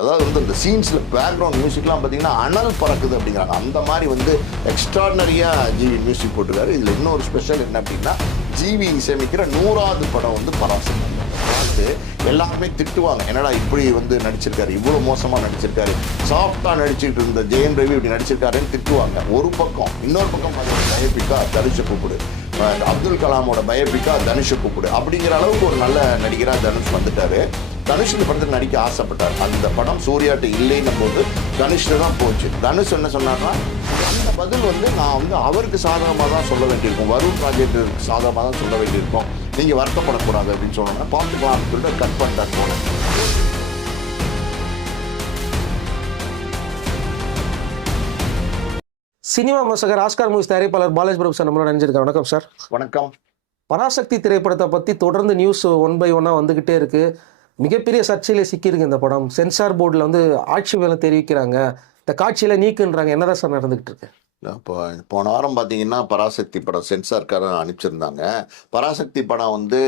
அதாவது வந்து இந்த சீன்ஸில் பேக்ரவுண்ட் மியூசிக்லாம் பார்த்தீங்கன்னா அனல் பறக்குது அப்படிங்கிறாங்க. அந்த மாதிரி வந்து எக்ஸ்ட்ராடனரியாக ஜிவி மியூசிக் போட்டிருக்காரு. இதில் இன்னொரு ஸ்பெஷல் என்ன அப்படின்னா, ஜிவி இசையமைக்கிற 100வது படம் வந்து பராசக்தி. பார்த்து எல்லாருமே திட்டுவாங்க, என்னடா இப்படி வந்து நடிச்சிருக்காரு, இவ்வளோ மோசமாக நடிச்சிருக்காரு, சாஃப்டாக நடிச்சுட்டு இருந்த ஜெயம் ரவி இப்படி நடிச்சிருக்காருன்னு திட்டுவாங்க ஒரு பக்கம். இன்னொரு பக்கம் பார்த்தீங்கன்னா பயோபிக்கா தனுஷை கூப்பிடு, அப்துல் கலாமோட பயோபிக்கா தனுஷை கூப்பிடு அப்படிங்கிற அளவுக்கு ஒரு நல்ல நடிகராக தனுஷ் வந்துட்டாரு. தனுஷ் இந்த படத்தில் நடிக்க ஆசைப்பட்டார். அந்த படம் சூர்யாட்ட இல்லைன்னும் போது தனுஷ்ல தான் போச்சு. தனுஷ் என்ன சொன்னார்னா, அந்த பதில் வந்து நான் வந்து அவருக்கு சாதகமாக தான் சொல்ல வேண்டியிருக்கும், வருண் ப்ராஜெக்டுக்கு சாதகமாக தான் சொல்ல வேண்டியிருக்கும், நீங்கள் வருத்தப்படக்கூடாது அப்படின்னு சொன்னோன்னா பார்த்துக்கலாம் அப்படின்னு சொல்லிட்டு கட் பண்ணிட்டார் போனேன். சினிமா விமர்சகர், ஆஸ்கார் மூவிஸ் தயாரிப்பாளர் பாலாஜி பிரபு சார் நம்மளோட நினைஞ்சிருக்காரு. வணக்கம் சார். வணக்கம். பராசக்தி திரைப்படத்தை பற்றி தொடர்ந்து நியூஸ் 1 by 1 வந்துக்கிட்டே இருக்கு. மிகப்பெரிய சர்ச்சையில சிக்கியிருக்கு இந்த படம். சென்சார் போர்டில் வந்து ஆட்சேபனை தெரிவிக்கிறாங்க, இந்த காட்சியில் நீக்குன்றாங்க. என்னதான் சார் நடந்துகிட்டு இருக்கு? இப்போ போன வாரம் பார்த்தீங்கன்னா பராசக்தி படம் சென்சார்காரன் அனுப்பிச்சிருந்தாங்க. பராசக்தி படம் வந்து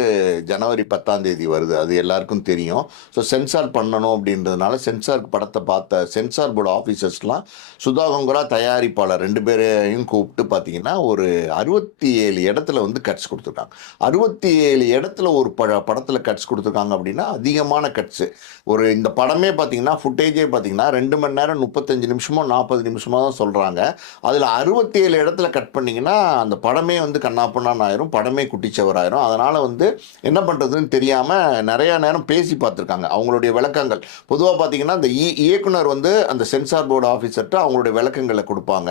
ஜனவரி 10ஆம் தேதி வருது, அது எல்லாருக்கும் தெரியும். ஸோ சென்சார் பண்ணணும் அப்படின்றதுனால சென்சார் படத்தை பார்த்த சென்சார் போர்டு ஆஃபீஸர்ஸ்லாம் சுதா கொங்கரா தயாரிப்பாளர் 2 பேரையும் கூப்பிட்டு பார்த்தீங்கன்னா ஒரு 67 இடத்துல வந்து கட்ஸ் கொடுத்துருக்காங்க. 67 இடத்துல ஒரு படத்தில் கட்ஸ் கொடுத்துருக்காங்க அப்படின்னா அதிகமான கட்ஸு. ஒரு இந்த படமே பார்த்தீங்கன்னா ஃபுட்டேஜே பார்த்தீங்கன்னா 2 மணி நேரம் 35 நிமிஷமோ 40 நிமிஷமோ தான் சொல்கிறாங்க. அதில் 67 இடத்துல கட் பண்ணிங்கன்னா அந்த படமே வந்து கண்ணாப்பண்ணான்னு ஆயிரும், படமே குட்டிச்சவராயிரும். அதனால் வந்து என்ன பண்ணுறதுன்னு தெரியாமல் நிறையா நேரம் பேசி பார்த்துருக்காங்க. அவங்களுடைய விளக்கங்கள் பொதுவாக பார்த்தீங்கன்னா இந்த இயக்குனர் வந்து அந்த சென்சார் போர்டு ஆஃபீஸர்கிட்ட அவங்களுடைய விளக்கங்களை கொடுப்பாங்க.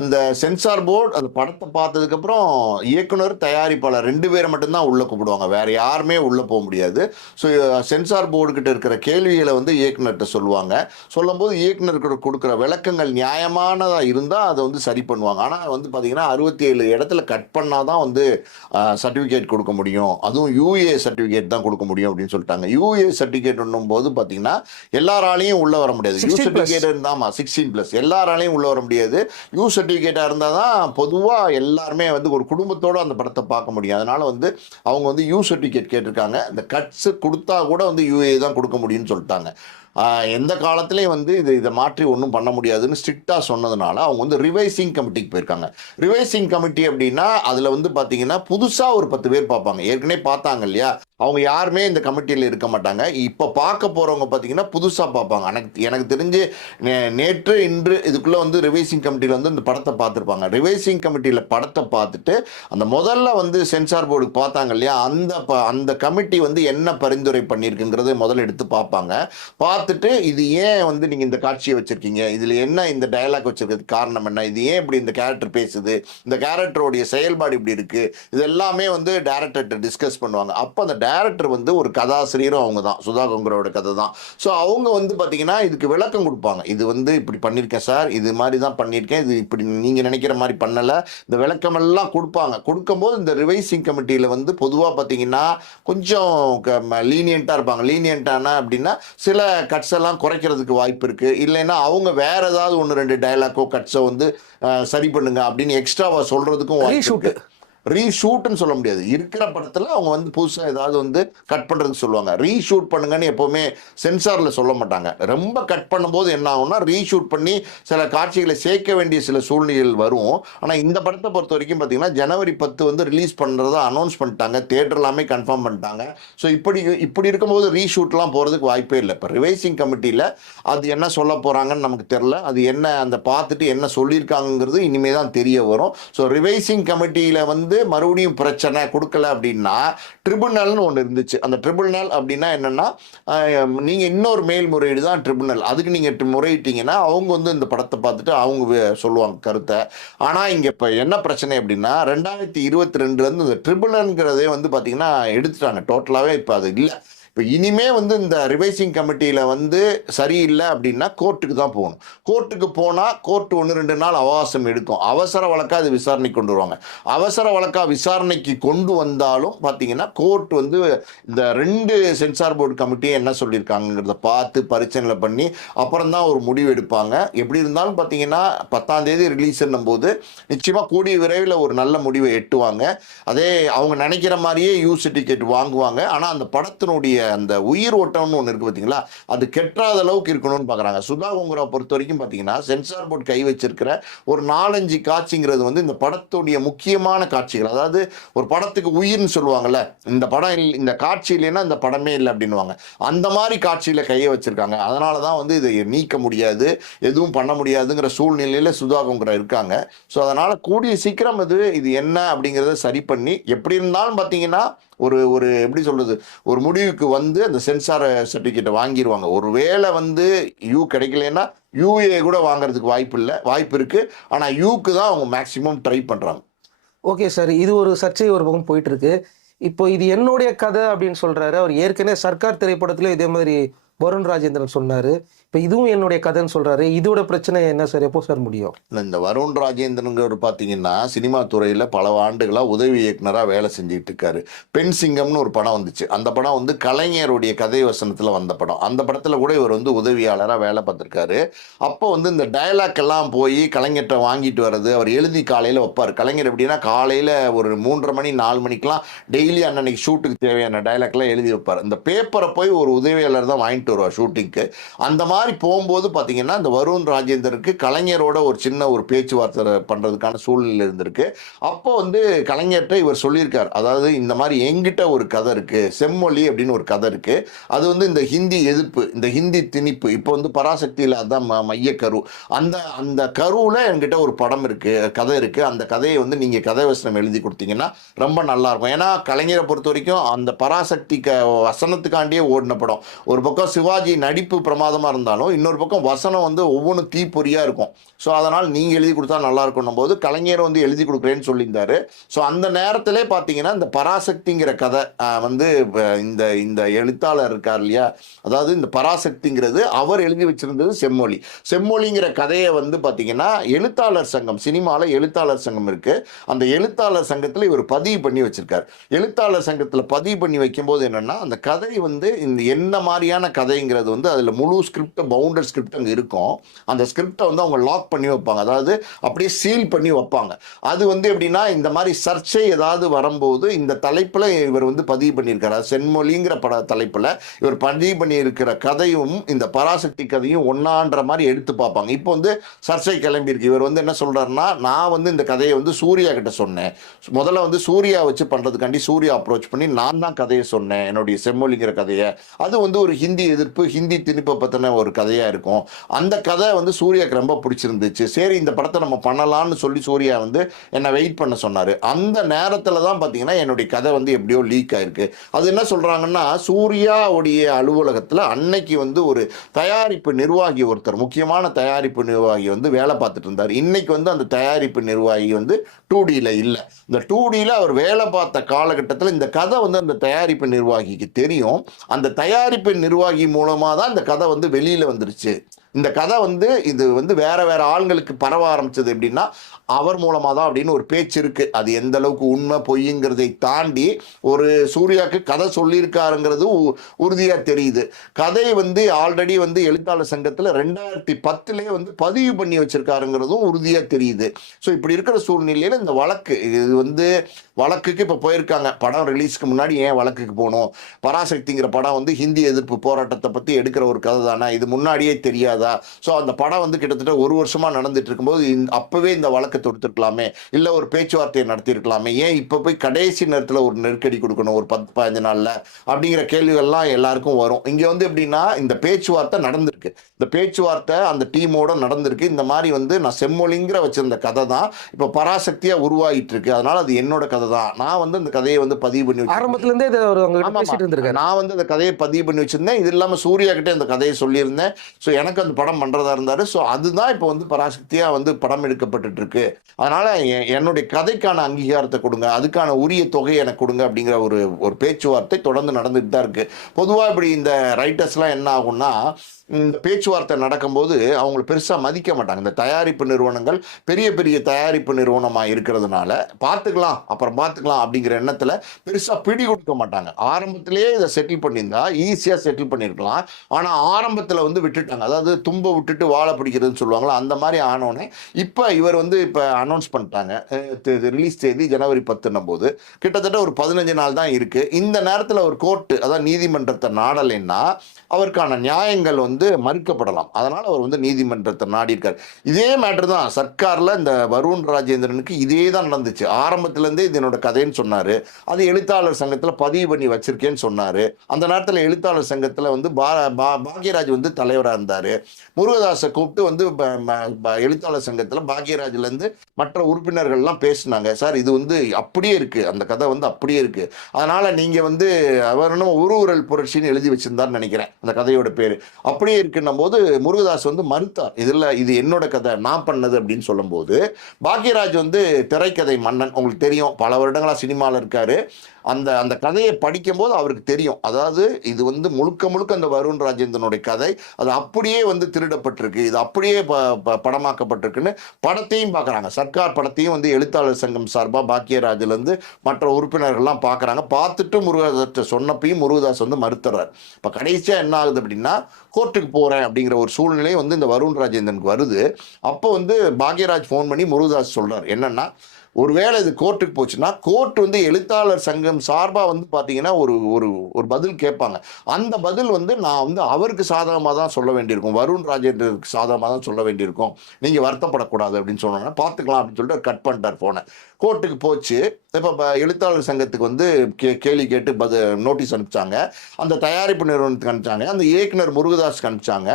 அந்த சென்சார் போர்டு அந்த படத்தை பார்த்ததுக்கப்புறம் இயக்குனர் தயாரிப்பாளர் 2 பேரை மட்டும்தான் உள்ளே கூப்பிடுவாங்க, வேறு யாருமே உள்ளே போக முடியாது. ஸோ சென்சார் போர்டுக்கிட்ட இருக்கிற கேள்விகளை வந்து இயக்குனர்கிட்ட சொல்லுவாங்க. சொல்லும்போது இயக்குனருக்கு கொடுக்குற விளக்கங்கள் நியாயமானதாக இருந்தால் அதை வந்து சரி பண்ணுவாங்க. ஆனால் வந்து பார்த்தீங்கன்னா 67 இடத்துல கட் பண்ணால் தான் வந்து சர்டிஃபிகேட் கொடுக்க முடியும், அதுவும் யூஏ சர்டிஃபிகேட் தான் கொடுக்க முடியும் அப்படின்னு சொல்லிட்டாங்க. யூஏ சர்டிஃபிகேட் போது பார்த்தீங்கன்னா எல்லாராலையும் உள்ளே வர முடியாது. யூ சர்டிஃபிகேட் இருந்தால் 16+ எல்லாராலையும் உள்ளே வர முடியாது. யூ சர்டிஃபிகேட்டாக இருந்தால் தான் பொதுவாக எல்லாருமே வந்து ஒரு குடும்பத்தோடு அந்த படத்தை பார்க்க முடியும். அதனால் வந்து அவங்க வந்து யூ சர்டிஃபிகேட் கேட்டிருக்காங்க. இந்த கட்ஸு கொடுத்தா கூட வந்து யூஏ தான் கொடுக்க முடியும்னு சொல்லிட்டாங்க. எந்த காலத்துலேயும் வந்து இதை மாற்றி ஒன்றும் பண்ண முடியாதுன்னு ஸ்ட்ரிக்டாக சொன்னதுனால அவங்க வந்து ரிவைசிங் கமிட்டிக்கு போயிருக்காங்க. ரிவைசிங் கமிட்டி அப்படின்னா அதில் வந்து பார்த்தீங்கன்னா புதுசாக ஒரு 10 பேர் பார்ப்பாங்க. ஏற்கனவே பார்த்தாங்க இல்லையா, அவங்க யாருமே இந்த கமிட்டியில் இருக்க மாட்டாங்க. இப்போ பார்க்க போகிறவங்க பார்த்தீங்கன்னா புதுசாக பார்ப்பாங்க. எனக்கு தெரிஞ்சு நேற்று இன்று இதுக்குள்ளே வந்து ரிவைசிங் கமிட்டியில் வந்து இந்த படத்தை பார்த்துருப்பாங்க. ரிவைசிங் கமிட்டியில் படத்தை பார்த்துட்டு அந்த முதல்ல வந்து சென்சார் போர்டுக்கு பார்த்தாங்க இல்லையா, அந்த கமிட்டி வந்து என்ன பரிந்துரை பண்ணியிருக்குங்கிறத முதல்ல எடுத்து பார்ப்பாங்க. பார்த்துட்டு இது ஏன் வந்து நீங்கள் இந்த காட்சியை வச்சுருக்கீங்க, இதில் என்ன இந்த டயலாக் வச்சுருக்கிறதுக்கு காரணம் என்ன, இது ஏன் இப்படி இந்த கேரக்டர் பேசுது, இந்த கேரக்டருடைய செயல்பாடு இப்படி இருக்குது, இது எல்லாமே வந்து டைரக்டர்கிட்ட டிஸ்கஸ் பண்ணுவாங்க. அப்போ அந்த டைரக்டர் வந்து ஒரு கதாசிரியரும் அவங்க தான், சுதா கொங்கரோட கதை தான். ஸோ அவங்க வந்து பார்த்தீங்கன்னா இதுக்கு விளக்கம் கொடுப்பாங்க. இது வந்து இப்படி பண்ணியிருக்கேன் சார், இது மாதிரி தான் பண்ணியிருக்கேன், இது இப்படி நீங்கள் நினைக்கிற மாதிரி பண்ணலை, இந்த விளக்கமெல்லாம் கொடுப்பாங்க. கொடுக்கும்போது இந்த ரிவைசிங் கமிட்டியில் வந்து பொதுவாக பார்த்தீங்கன்னா கொஞ்சம் லீனியண்ட்டாக இருப்பாங்க. லீனியண்ட்டான அப்படின்னா சில கட்ஸ் எல்லாம் குறைக்கிறதுக்கு வாய்ப்பு இருக்குது, இல்லைன்னா அவங்க வேற ஏதாவது 1-2 டயலாக்கோ கட்ஸோ வந்து சரி பண்ணுங்க அப்படின்னு எக்ஸ்ட்ராவாக சொல்கிறதுக்கும் வாய்ப்பு இருக்குது. ரீஷூட்னு சொல்ல முடியாது. இருக்கிற படத்தில் அவங்க வந்து புதுசாக ஏதாவது வந்து கட் பண்ணுறதுக்கு சொல்லுவாங்க. ரீஷூட் பண்ணுங்கன்னு எப்போவுமே சென்சாரில் சொல்ல மாட்டாங்க. ரொம்ப கட் பண்ணும்போது என்ன ஆகும்னா ரீஷூட் பண்ணி சில காட்சிகளை சேர்க்க வேண்டிய சில சூழ்நிலைகள் வரும். ஆனால் இந்த படத்தை பொறுத்த வரைக்கும் பார்த்தீங்கன்னா ஜனவரி 10 வந்து ரிலீஸ் பண்ணுறதா அனௌன்ஸ் பண்ணிட்டாங்க, தியேட்டர் எல்லாமே கன்ஃபார்ம் பண்ணிட்டாங்க. ஸோ இப்படி இருக்கும்போது ரீஷூட்லாம் போகிறதுக்கு வாய்ப்பே இல்லை. இப்போ ரிவைசிங் கமிட்டியில் அது என்ன சொல்ல போகிறாங்கன்னு நமக்கு தெரில. அது என்ன அந்த பார்த்துட்டு என்ன சொல்லியிருக்காங்கிறது இனிமேல் தான் தெரிய வரும். ஸோ ரிவைசிங் கமிட்டியில் வந்து மறுபடியும் பிரச்சனை கொடுக்கல அப்படின்னா ட்ரிபுனல்னு ஒன்று இருந்துச்சு. அந்த ட்ரிபுனல் அப்படின்னா என்னன்னா, நீங்க இன்னொரு மேல்முறையீடு தான் ட்ரிபுனல். அதுக்கு நீங்க முறையிட்டீங்கன்னா அவங்க வந்து இந்த படத்தை பார்த்துட்டு அவங்க சொல்லுவாங்க கருத்தை. ஆனா இங்க இப்ப என்ன பிரச்சனை அப்படின்னா 2022 இந்த ட்ரிபுனல்ங்கிறதே வந்து பாத்தீங்கன்னா எடுத்துட்டாங்க டோட்டலாவே. இப்ப அது இல்லை. இப்போ இனிமே வந்து இந்த ரிவைசிங் கமிட்டியில் வந்து சரியில்லை அப்படின்னா கோர்ட்டுக்கு தான் போகணும். கோர்ட்டுக்கு போனால் கோர்ட் 1-2 நாள் அவகாசம் எடுக்கும். அவசர வழக்காக அது விசாரணைக்கு கொண்டு வருவாங்க. அவசர வழக்காக விசாரணைக்கு கொண்டு வந்தாலும் பார்த்தீங்கன்னா கோர்ட் வந்து இந்த 2 சென்சார் போர்டு கமிட்டியும் என்ன சொல்லியிருக்காங்கிறத பார்த்து பரிசீலனை பண்ணி அப்புறம் தான் ஒரு முடிவு எடுப்பாங்க. எப்படி இருந்தாலும் பார்த்தீங்கன்னா 10ஆம் தேதி ரிலீஸ்ன்னும் போது நிச்சயமாக கூடிய விரைவில் ஒரு நல்ல முடிவை எட்டுவாங்க. அதே அவங்க நினைக்கிற மாதிரியே யூ சர்டிஃபிகேட் வாங்குவாங்க. ஆனால் அந்த படத்தினுடைய அந்த உயிர் ஓட்டம்னு ஒன்று இருக்குது பார்த்தீங்களா, அது கெட்டாத அளவுக்கு இருக்கணும்னு பார்க்குறாங்க. சுதா கோங்கரா பொறுத்த வரைக்கும் பார்த்தீங்கன்னா சென்சார் போர்டு கை வச்சிருக்கிற ஒரு 4-5 காட்சிங்கிறது வந்து இந்த படத்துடைய முக்கியமான காட்சிகள். அதாவது ஒரு படத்துக்கு உயிர்னு சொல்லுவாங்கல்ல, இந்த படம் இந்த காட்சி இல்லைன்னா இந்த படமே இல்லை அப்படின்னுவாங்க. அந்த மாதிரி காட்சியில் கையை வச்சிருக்காங்க. அதனால தான் வந்து இதை நீக்க முடியாது, எதுவும் பண்ண முடியாதுங்கிற சூழ்நிலையில் சுதா கோங்கரா இருக்காங்க. ஸோ அதனால் கூடிய சீக்கிரம் இது என்ன அப்படிங்கிறத சரி பண்ணி எப்படி இருந்தாலும் பார்த்தீங்கன்னா ஒரு ஒரு எப்படி சொல்றது, ஒரு முடிவுக்கு வந்து அந்த சென்சார் சர்டிஃபிகேட்டை வாங்கிடுவாங்க. ஒருவேளை வந்து யூ கிடைக்கலன்னா யூஏ கூட வாங்குறதுக்கு வாய்ப்பு இருக்கு. ஆனால் யூக்கு தான் அவங்க மேக்சிமம் ட்ரை பண்றாங்க. ஓகே சார், இது ஒரு சர்ச்சை ஒரு பக்கம் போயிட்டு இருக்கு. இப்போ இது என்னுடைய கதை அப்படின்னு சொல்றாரு. அவர் ஏற்கனவே சர்க்கார் திரைப்படத்திலே இதே மாதிரி வருண் ராஜேந்திரன் சொன்னாரு. இப்போ இதுவும் என்னுடைய கதைன்னு சொல்றாரு. இதோட பிரச்சனை என்ன சார்? எப்போ சார் முடியும்? இந்த வருண் ராஜேந்திரங்கிறவர் பார்த்தீங்கன்னா சினிமா துறையில் பல ஆண்டுகளாக உதவி இயக்குனராக வேலை செஞ்சுட்டு இருக்காரு. பெண் சிங்கம்னு ஒரு படம் வந்துச்சு. அந்த படம் வந்து கலைஞருடைய கதை வசனத்தில் வந்த படம். அந்த படத்தில் கூட இவர் வந்து உதவியாளராக வேலை பார்த்துருக்காரு. அப்போ வந்து இந்த டயலாக் எல்லாம் போய் கலைஞர்கிட்ட வாங்கிட்டு வர்றது, அவர் எழுதி காலையில் வைப்பார். கலைஞர் எப்படின்னா காலையில் ஒரு 3:30 மணி 4 மணிக்கெலாம் டெய்லி அன்னன்னைக்கு ஷூட்டுக்கு தேவையான டயலாக்லாம் எழுதி வைப்பார். இந்த பேப்பரை போய் ஒரு உதவியாளர் தான் வாங்கிட்டு வருவார் ஷூட்டிங்க்கு. அந்த மாதிரி போகும்போது பார்த்தீங்கன்னா இந்த வருண் ராஜேந்தருக்கு கலைஞரோட ஒரு சின்ன ஒரு பேச்சுவார்த்தை பண்ணுறதுக்கான சூழ்நிலை இருந்திருக்கு. அப்போ வந்து கலைஞர்கிட்ட இவர் சொல்லியிருக்கார், அதாவது இந்த மாதிரி எங்கிட்ட ஒரு கதை இருக்குது, செம்மொழி அப்படின்னு ஒரு கதை இருக்குது. அது வந்து இந்த ஹிந்தி எதிர்ப்பு, இந்த ஹிந்தி திணிப்பு, இப்போ வந்து பராசக்தியில் அதுதான் மைய கரு. அந்த அந்த கருவில் என்கிட்ட ஒரு படம் இருக்குது, கதை இருக்குது. அந்த கதையை வந்து நீங்கள் கதை வசனம் எழுதி கொடுத்தீங்கன்னா ரொம்ப நல்லாயிருக்கும். ஏன்னா கலைஞரை பொறுத்த வரைக்கும் அந்த பராசக்தி வசனத்துக்காண்டியே ஓடின படம். ஒரு பக்கம் சிவாஜி நடிப்பு பிரமாதமாக இருந்தாலும் இன்னொரு பக்கம் வசனம் வந்து ஒவ்வொன்றும் தீப்பொறியாக இருக்கும். ஸோ அதனால் நீங்கள் எழுதி கொடுத்தா நல்லா இருக்கும்னும் போது கலைஞர் வந்து எழுதி கொடுக்குறேன்னு சொல்லியிருந்தாரு. ஸோ அந்த நேரத்திலே பார்த்தீங்கன்னா இந்த பராசக்திங்கிற கதை வந்து இந்த இந்த எழுத்தாளர் இருக்கார் இல்லையா, அதாவது இந்த பராசக்திங்கிறது அவர் எழுதி வச்சிருந்தது செம்மொழி. செம்மொழிங்கிற கதையை வந்து பார்த்தீங்கன்னா எழுத்தாளர் சங்கம், சினிமாவில் எழுத்தாளர் சங்கம் இருக்குது. அந்த எழுத்தாளர் சங்கத்தில் இவர் பதிவு பண்ணி வச்சிருக்கார். எழுத்தாளர் சங்கத்தில் பதிவு பண்ணி வைக்கும்போது என்னென்னா அந்த கதை வந்து இந்த என்ன மாதிரியான கதைங்கிறது வந்து அதில் முழு ஸ்கிரிப்ட், பவுண்டட் ஸ்கிரிப்ட் அங்கே இருக்கும். அந்த ஸ்கிரிப்டை வந்து அவங்க லாக் பண்ணி வைப்பாங்க, அதாவது அப்படியே சீல் பண்ணி வைப்பாங்க. அது வந்து எப்படின்னா இந்த மாதிரி சர்ச்சை ஏதாவது வரும்போது இந்த தலைப்பில் இவர் வந்து பதிவு பண்ணியிருக்காரு. செம்மொழிங்கிற தலைப்பில் இவர் பதிவு பண்ணியிருக்கிற கதையும் இந்த பராசக்தி கதையும் ஒன்னான்ற மாதிரி எடுத்து பார்ப்பாங்க. இப்போ வந்து சர்ச்சை கிளம்பியிருக்கு. இவர் வந்து என்ன சொல்றாருன்னா, நான் வந்து இந்த கதையை வந்து சூர்யா கிட்ட சொன்னேன். முதல்ல வந்து சூர்யா வச்சு பண்ணுறதுக்காண்டி சூர்யா அப்ரோச் பண்ணி நான் தான் கதையை சொன்னேன், என்னுடைய செம்மொழிங்கிற கதையை. அது வந்து ஒரு ஹிந்தி எதிர்ப்பு, ஹிந்தி திணிப்பை பற்றின ஒரு கதையாக இருக்கும். அந்த கதை வந்து சூர்யாவுக்கு ரொம்ப பிடிச்சிருந்துச்சு. சரி இந்த படத்தை நம்ம பண்ணலாம்னு சொல்லி சூர்யா வந்து என்னை வெயிட் பண்ண சொன்னார். அந்த நேரத்தில் தான் பார்த்தீங்கன்னா என்னுடைய கதை வந்து எப்படியோ லீக் ஆயிருக்கு. அது என்ன சொல்கிறாங்கன்னா, சூர்யாவுடைய அலுவலகத்தில் அன்னைக்கு வந்து ஒரு தயாரிப்பு நிர்வாகி ஒருத்தர், முக்கியமான தயாரிப்பு நிர்வாகி வந்து வேலை பார்த்துட்டு இருந்தார். இன்னைக்கு வந்து அந்த தயாரிப்பு நிர்வாகி வந்து 2Dயில் இல்லை. இந்த 2Dயில் அவர் வேலை பார்த்த காலகட்டத்தில் இந்த கதை வந்து அந்த தயாரிப்பு நிர்வாகிக்கு தெரியும். அந்த தயாரிப்பு நிர்வாகி மூலமாக தான் இந்த கதை வந்து வெளியில் வந்துருச்சு. இந்த கதை வந்து இது வந்து வேற வேற ஆண்களுக்கு பரவ ஆரம்பிச்சது எப்படின்னா அவர் மூலமாக தான் அப்படின்னு ஒரு பேச்சு இருக்கு. அது எந்த அளவுக்கு உண்மை பொய்ங்கிறதை தாண்டி ஒரு சூர்யாவுக்கு கதை சொல்லியிருக்காருங்கிறது உறுதியாக தெரியுது. கதை வந்து ஆல்ரெடி வந்து எழுத்தாளர் சங்கத்தில் 2010 வந்து பதிவு பண்ணி வச்சிருக்காருங்கிறதும் உறுதியாக தெரியுது. ஸோ இப்படி இருக்கிற சூழ்நிலையில் இந்த வழக்கு, இது வந்து வழக்குக்கு இப்போ போயிருக்காங்க. படம் ரிலீஸ்க்கு முன்னாடி ஏன் வழக்குக்கு போகணும்? பராசக்திங்கிற படம் வந்து ஹிந்தி எதிர்ப்பு போராட்டத்தை பற்றி எடுக்கிற ஒரு கதை தானே, இது முன்னாடியே தெரியாதா? ஸோ அந்த படம் வந்து கிட்டத்தட்ட 1 வருஷமாக நடந்துட்டு இருக்கும்போது அப்போவே இந்த வழக்கு தொடுத்துருக்கலாமே, இல்லை ஒரு பேச்சுவார்த்தையை நடத்தியிருக்கலாமே, ஏன் இப்போ போய் கடைசி நேரத்தில் ஒரு நெருக்கடி கொடுக்கணும் ஒரு 10-15 நாளில் அப்படிங்கிற கேள்விகள்லாம் எல்லாருக்கும் வரும். இங்கே வந்து எப்படின்னா இந்த பேச்சுவார்த்தை நடந்திருக்கு, இந்த பேச்சுவார்த்தை அந்த டீமோட நடந்திருக்கு. இந்த மாதிரி வந்து நான் செம்மொழிங்கிற வச்சிருந்த கதை தான் இப்போ பராசக்தியாக உருவாகிட்டு இருக்கு, அதனால அது என்னோட கதை தான். நான் வந்து அந்த கதையை வந்து பதிவு பண்ணி ஆரம்பத்துலேருந்தே நான் வந்து அந்த கதையை பதிவு பண்ணி வச்சிருந்தேன். இது இல்லாமல் சூர்யா கிட்டே அந்த கதையை சொல்லியிருந்தேன். ஸோ எனக்கு அந்த படம் பண்ணுறதா இருந்தார். ஸோ அதுதான் இப்போ வந்து பராசக்தியாக வந்து படம் எடுக்கப்பட்டு இருக்கு. அதனால் என்னுடைய கதைக்கான அங்கீகாரத்தை கொடுங்க, அதுக்கான உரிய தொகையை எனக்கு கொடுங்க அப்படிங்கிற ஒரு பேச்சுவார்த்தை தொடர்ந்து நடந்துட்டு தான் இருக்குது. பொதுவாக இப்படி இந்த ரைட்டர்ஸ்லாம் என்ன ஆகும்னா, இந்த பேச்சுவார்த்தை நடக்கும்போது அவங்கள பெருசாக மதிக்க மாட்டாங்க. இந்த தயாரிப்பு நிறுவனங்கள் பெரிய பெரிய தயாரிப்பு நிறுவனமாக இருக்கிறதுனால அப்புறம் பார்த்துக்கலாம் அப்படிங்கிற எண்ணத்தில் பெருசாக பிடி கொடுக்க மாட்டாங்க. ஆரம்பத்திலேயே இதை செட்டில் பண்ணியிருந்தா ஈஸியாக செட்டில் பண்ணியிருக்கலாம். ஆனால் ஆரம்பத்தில் வந்து விட்டுட்டாங்க. அதாவது தும்ப விட்டுட்டு வாழை பிடிக்கிறதுன்னு சொல்லுவாங்களா, அந்த மாதிரி ஆனோடனே இப்போ இவர் வந்து இப்போ அனௌன்ஸ் பண்ணிட்டாங்க. ரிலீஸ் தேதி ஜனவரி 10 போது கிட்டத்தட்ட ஒரு 15 நாள் தான் இருக்கு. இந்த நேரத்தில் ஒரு கோர்ட்டு, அதாவது நீதிமன்றத்தை நாடலைன்னா அவருக்கான நியாயங்கள் வந்து மறுக்கப்படலாம். அதனால அவர் வந்து நீதிமன்றத்தை நாடி இருக்கார். இதே மேட்டர் தான் சர்க்கார்ல இந்த வருண் ராஜேந்திரனுக்கு இதே தான் நடந்துச்சு. ஆரம்பத்திலேருந்தே இது என்னோட கதைன்னு சொன்னாரு. அது எழுத்தாளர் சங்கத்தில் பதிவு பண்ணி வச்சிருக்கேன்னு சொன்னாரு. அந்த நேரத்தில் எழுத்தாளர் சங்கத்தில் வந்து பாக்யராஜ் வந்து தலைவராக இருந்தார். முருகதாஸை கூப்பிட்டு வந்து எழுத்தாளர் சங்கத்தில் பாக்யராஜ்லேருந்து மற்ற உறுப்பினர்கள்லாம் பேசினாங்க. சார் இது வந்து அப்படியே இருக்கு, அந்த கதை வந்து அப்படியே இருக்கு, அதனால நீங்க வந்து அவரும் உருவுரல் புரட்சின்னு எழுதி வச்சிருந்தான்னு நினைக்கிறேன் அந்த கதையோட பேரு. அப்படியே இருக்குன்னும் போது முருகதாஸ் வந்து மறுத்தார். இது என்னோட கதை, நான் பண்ணது அப்படின்னு சொல்லும்போது பாக்யராஜ் வந்து திரைக்கதை மன்னன், உங்களுக்கு தெரியும், பல வருடங்களா சினிமாவில் இருக்காரு. அந்த அந்த கதையை படிக்கும்போது அவருக்கு தெரியும், அதாவது இது வந்து முழுக்க முழுக்க அந்த வருண் ராஜேந்திரனுடைய கதை, அது அப்படியே வந்து திருடப்பட்டிருக்கு, இது அப்படியே படமாக்கப்பட்டிருக்குன்னு படத்தையும் பார்க்குறாங்க. சர்க்கார் படத்தையும் வந்து எழுத்தாளர் சங்கம் சார்பாக பாக்யராஜ்லேருந்து மற்ற உறுப்பினர்கள்லாம் பார்க்குறாங்க. பார்த்துட்டு முருகதாஸ் சொன்னப்பையும் முருகதாஸ் வந்து மறுத்துறார். இப்போ கடைசியாக என்ன ஆகுது அப்படின்னா, கோர்ட்டுக்கு போகிறேன் அப்படிங்கிற ஒரு சூழ்நிலை வந்து இந்த வருண் ராஜேந்திரனுக்கு வருது. அப்போ வந்து பாக்யராஜ் ஃபோன் பண்ணி முருகதாஸ் சொல்கிறார் என்னன்னா, ஒருவேளை இது கோர்ட்டுக்கு போச்சுன்னா கோர்ட் வந்து எழுத்தாளர் சங்கம் சார்பாக வந்து பார்த்தீங்கன்னா ஒரு ஒரு ஒரு பதில் கேட்பாங்க. அந்த பதில் வந்து நான் வந்து அவருக்கு சாதகமாக தான் சொல்ல வேண்டியிருக்கும், வருண் ராஜேந்திரனுக்கு சாதகமாக தான் சொல்ல வேண்டியிருக்கும், நீங்கள் வருத்தப்படக்கூடாது அப்படின்னு சொன்னோன்னா பார்த்துக்கலாம் அப்படின்னு சொல்லிட்டு கட் பண்ணிட்டார் ஃபோனை. கோர்ட்டுக்கு போச்சு. இப்போ எழுத்தாளர் சங்கத்துக்கு வந்து கேள்வி கேட்டு நோட்டீஸ் அனுப்பிச்சாங்க. அந்த தயாரிப்பு நிறுவனத்துக்கு அனுப்பிச்சாங்க. அந்த இயக்குனர் முருகதாஸ்க்கு அனுப்பிச்சாங்க.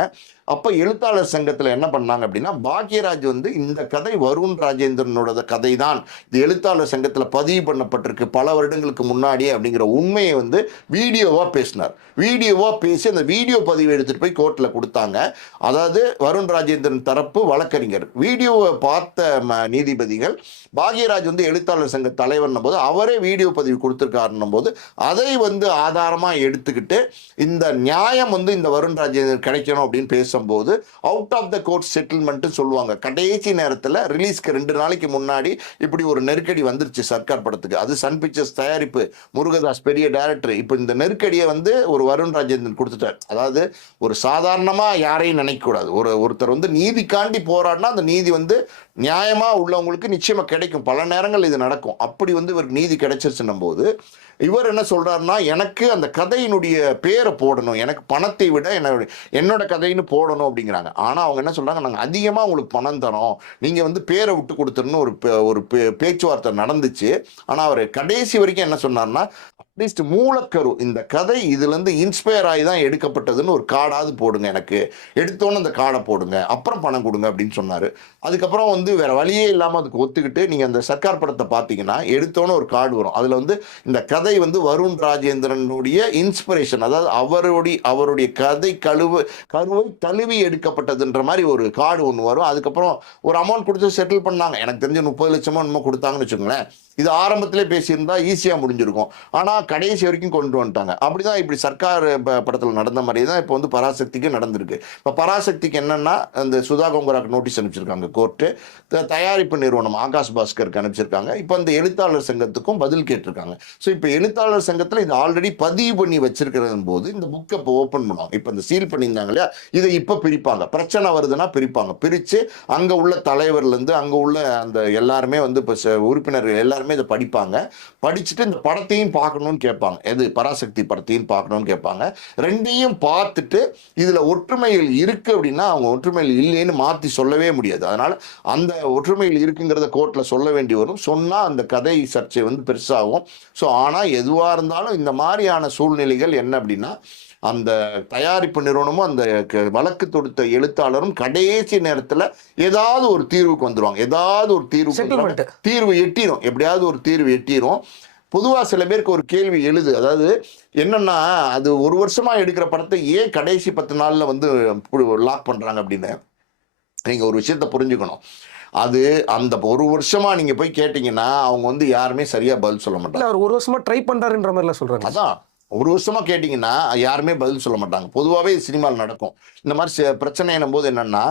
அப்போ எழுத்தாளர் சங்கத்தில் என்ன பண்ணாங்க அப்படின்னா, பாக்யராஜ் வந்து இந்த கதை வருண் ராஜேந்திரனோட கதை தான், இது எழுத்தாளர் சங்கத்தில் பதிவு பண்ணப்பட்டிருக்கு பல வருடங்களுக்கு முன்னாடியே அப்படிங்கிற உண்மையை வந்து வீடியோவாக பேசினார். வீடியோவாக பேசி அந்த வீடியோ பதிவு எடுத்துகிட்டு போய் கோர்ட்டில் கொடுத்தாங்க. அதாவது வருண் ராஜேந்திரன் தரப்பு வழக்கறிஞர் வீடியோவை பார்த்த நீதிபதிகள் பாக்யராஜ் வந்து எழுத்தாளர் சங்க தலைவர்னும் போது அவரே வீடியோ பதிவு கொடுத்துருக்காருன்னும் போது அதை வந்து ஆதாரமாக எடுத்துக்கிட்டு இந்த நியாயம் வந்து இந்த வருண் ராஜேந்திரன் கிடைக்கணும் அப்படின்னு பேசும்போது out of the court settlement சொல்லுவாங்க. கடைசி நேரத்தில் ரிலீஸ்க்கு 2 நாளைக்கு முன்னாடி இப்படி ஒரு நெருக்கடி வந்துருச்சு சர்க்கார் படத்துக்கு. அது சன் பிக்சர்ஸ் தயாரிப்பு, முருகதாஸ் பெரிய டைரக்டர். இப்போ இந்த நெருக்கடியை வந்து ஒரு வருண் ராஜேந்திரன் கொடுத்துட்டார். அதாவது ஒரு சாதாரணமாக யாரையும் நினைக்கக்கூடாது. ஒருத்தர் வந்து நீதிக்காண்டி போராடினா அந்த நீதி வந்து நியாயமாக உள்ளவங்களுக்கு நிச்சயமாக கிடைக்கும். பல நேரங்கள் இது நடக்கும். அப்படி வந்து இவருக்கு நீதி கிடைச்சிருச்சுன்னும் போது இவர் என்ன சொல்றாருன்னா, எனக்கு அந்த கதையினுடைய பேரை போடணும், எனக்கு பணத்தை விட என்னோட கதைன்னு போடணும் அப்படிங்கிறாங்க. ஆனால் அவங்க என்ன சொல்றாங்க, நாங்கள் அதிகமாக உங்களுக்கு பணம் தரோம், நீங்கள் வந்து பேரை விட்டு கொடுத்துருன்னு ஒரு பேச்சுவார்த்தை நடந்துச்சு. ஆனால் அவர் கடைசி வரைக்கும் என்ன சொன்னார்னா, அட்லீஸ்ட் மூலக்கரு இந்த கதை இதுலேருந்து இன்ஸ்பயர் ஆகி தான் எடுக்கப்பட்டதுன்னு ஒரு கார்டாவது போடுங்க, எனக்கு எடுத்தோன்னு அந்த கார்டை போடுங்க, அப்புறம் பணம் கொடுங்க அப்படின்னு சொன்னார். அதுக்கப்புறம் வந்து வேற வழியே இல்லாமல் அதுக்கு ஒத்துக்கிட்டு நீங்கள் அந்த சர்க்கார் படத்தை பார்த்தீங்கன்னா எடுத்தோன்னு ஒரு கார்டு வரும். அதில் வந்து இந்த கதை வந்து வருண் ராஜேந்திரனுடைய இன்ஸ்பிரேஷன், அதாவது அவருடைய கதை கருவை தழுவி எடுக்கப்பட்டதுன்ற மாதிரி ஒரு கார்டு ஒன்று வரும். அதுக்கப்புறம் ஒரு அமௌண்ட் கொடுத்து செட்டில் பண்ணாங்க. எனக்கு தெரிஞ்சு 30 லட்சமோ என்னமோ கொடுத்தாங்கன்னு வச்சுக்கோங்களேன். இது ஆரம்பத்திலே பேசியிருந்தா ஈஸியாக முடிஞ்சிருக்கும். ஆனால் கடைசி வரைக்கும் கொண்டு வந்துட்டாங்க. அப்படிதான் இப்படி சர்க்கார் படத்தில் நடந்த மாதிரி தான் இப்போ வந்து பராசக்திக்கு நடந்திருக்கு. இப்போ பராசக்திக்கு என்னன்னா, அந்த சுதா கோங்கராக்கு நோட்டீஸ் அனுப்பிச்சிருக்காங்க கோர்ட்டு, தயாரிப்பு நிறுவனம் ஆகாஷ் பாஸ்கருக்கு அனுப்பிச்சிருக்காங்க. இப்போ அந்த எழுத்தாளர் சங்கத்துக்கும் பதில் கேட்டிருக்காங்க. ஸோ இப்போ எழுத்தாளர் சங்கத்தில் இது ஆல்ரெடி பதிவு பண்ணி வச்சிருக்கிறது போது இந்த புக்கை இப்போ ஓப்பன் பண்ணுவாங்க. இப்போ இந்த சீல் பண்ணியிருந்தாங்க இல்லையா, இதை இப்போ பிரிப்பாங்க. பிரச்சனை வருதுன்னா பிரிப்பாங்க. பிரித்து அங்கே உள்ள தலைவர்லேருந்து அங்கே உள்ள அந்த எல்லாருமே வந்து இப்போ உறுப்பினர்கள் எல்லாருமே இதை படிப்பாங்க. படிச்சுட்டு இந்த படத்தையும் பார்க்கணும்னு கேட்பாங்க. எது பராசக்தி படத்தையும் பார்க்கணும்னு கேட்பாங்க. ரெண்டையும் பார்த்துட்டு இதில் ஒற்றுமைகள் இருக்கு அப்படின்னா அவங்க ஒற்றுமைகள் இல்லைன்னு மாற்றி சொல்லவே முடியாது. அதனால் அந்த ஒற்றுமைகள் இருக்குங்கிறத கோர்ட்டில் சொல்ல வேண்டி வரும். சொன்னால் அந்த கதை சர்ச்சை வந்து பெருசாகும். ஸோ ஆனால் எதுவாக இருந்தாலும் இந்த மாதிரியான சூழ்நிலைகள் என்ன அப்படின்னா, அந்த தயாரிப்பு நிறுவனமும் அந்த வழக்கு தொடுத்த எழுத்தாளரும் கடைசி நேரத்தில் ஏதாவது ஒரு தீர்வுக்கு வந்துடுவாங்க. ஏதாவது ஒரு தீர்வு எட்டிடும். எப்படியாவது ஒரு தீர்வு எட்டிடும். பொதுவாக சில பேருக்கு ஒரு கேள்வி எழுது. அதாவது என்னன்னா, அது 1 வருஷமாக எடுக்கிற படத்தை ஏன் கடைசி 10 நாளில் வந்து லாக் பண்ணுறாங்க அப்படின்னு நீங்கள் ஒரு விஷயத்தை புரிஞ்சுக்கணும். அது அந்த 1 வருஷமா நீங்க போய் கேட்டீங்கன்னா அவங்க வந்து யாருமே சரியா பதில் சொல்ல மாட்டாங்க. அவர் 1 வருஷமா ட்ரை பண்றாருன்ற மாதிரிலாம் சொல்றாங்க. அதான் ஒரு வருஷமா கேட்டிங்கன்னா யாருமே பதில் சொல்ல மாட்டாங்க. பொதுவாகவே சினிமாவில் நடக்கும். இந்த மாதிரி பிரச்சனைன்னும் போது என்னன்னா,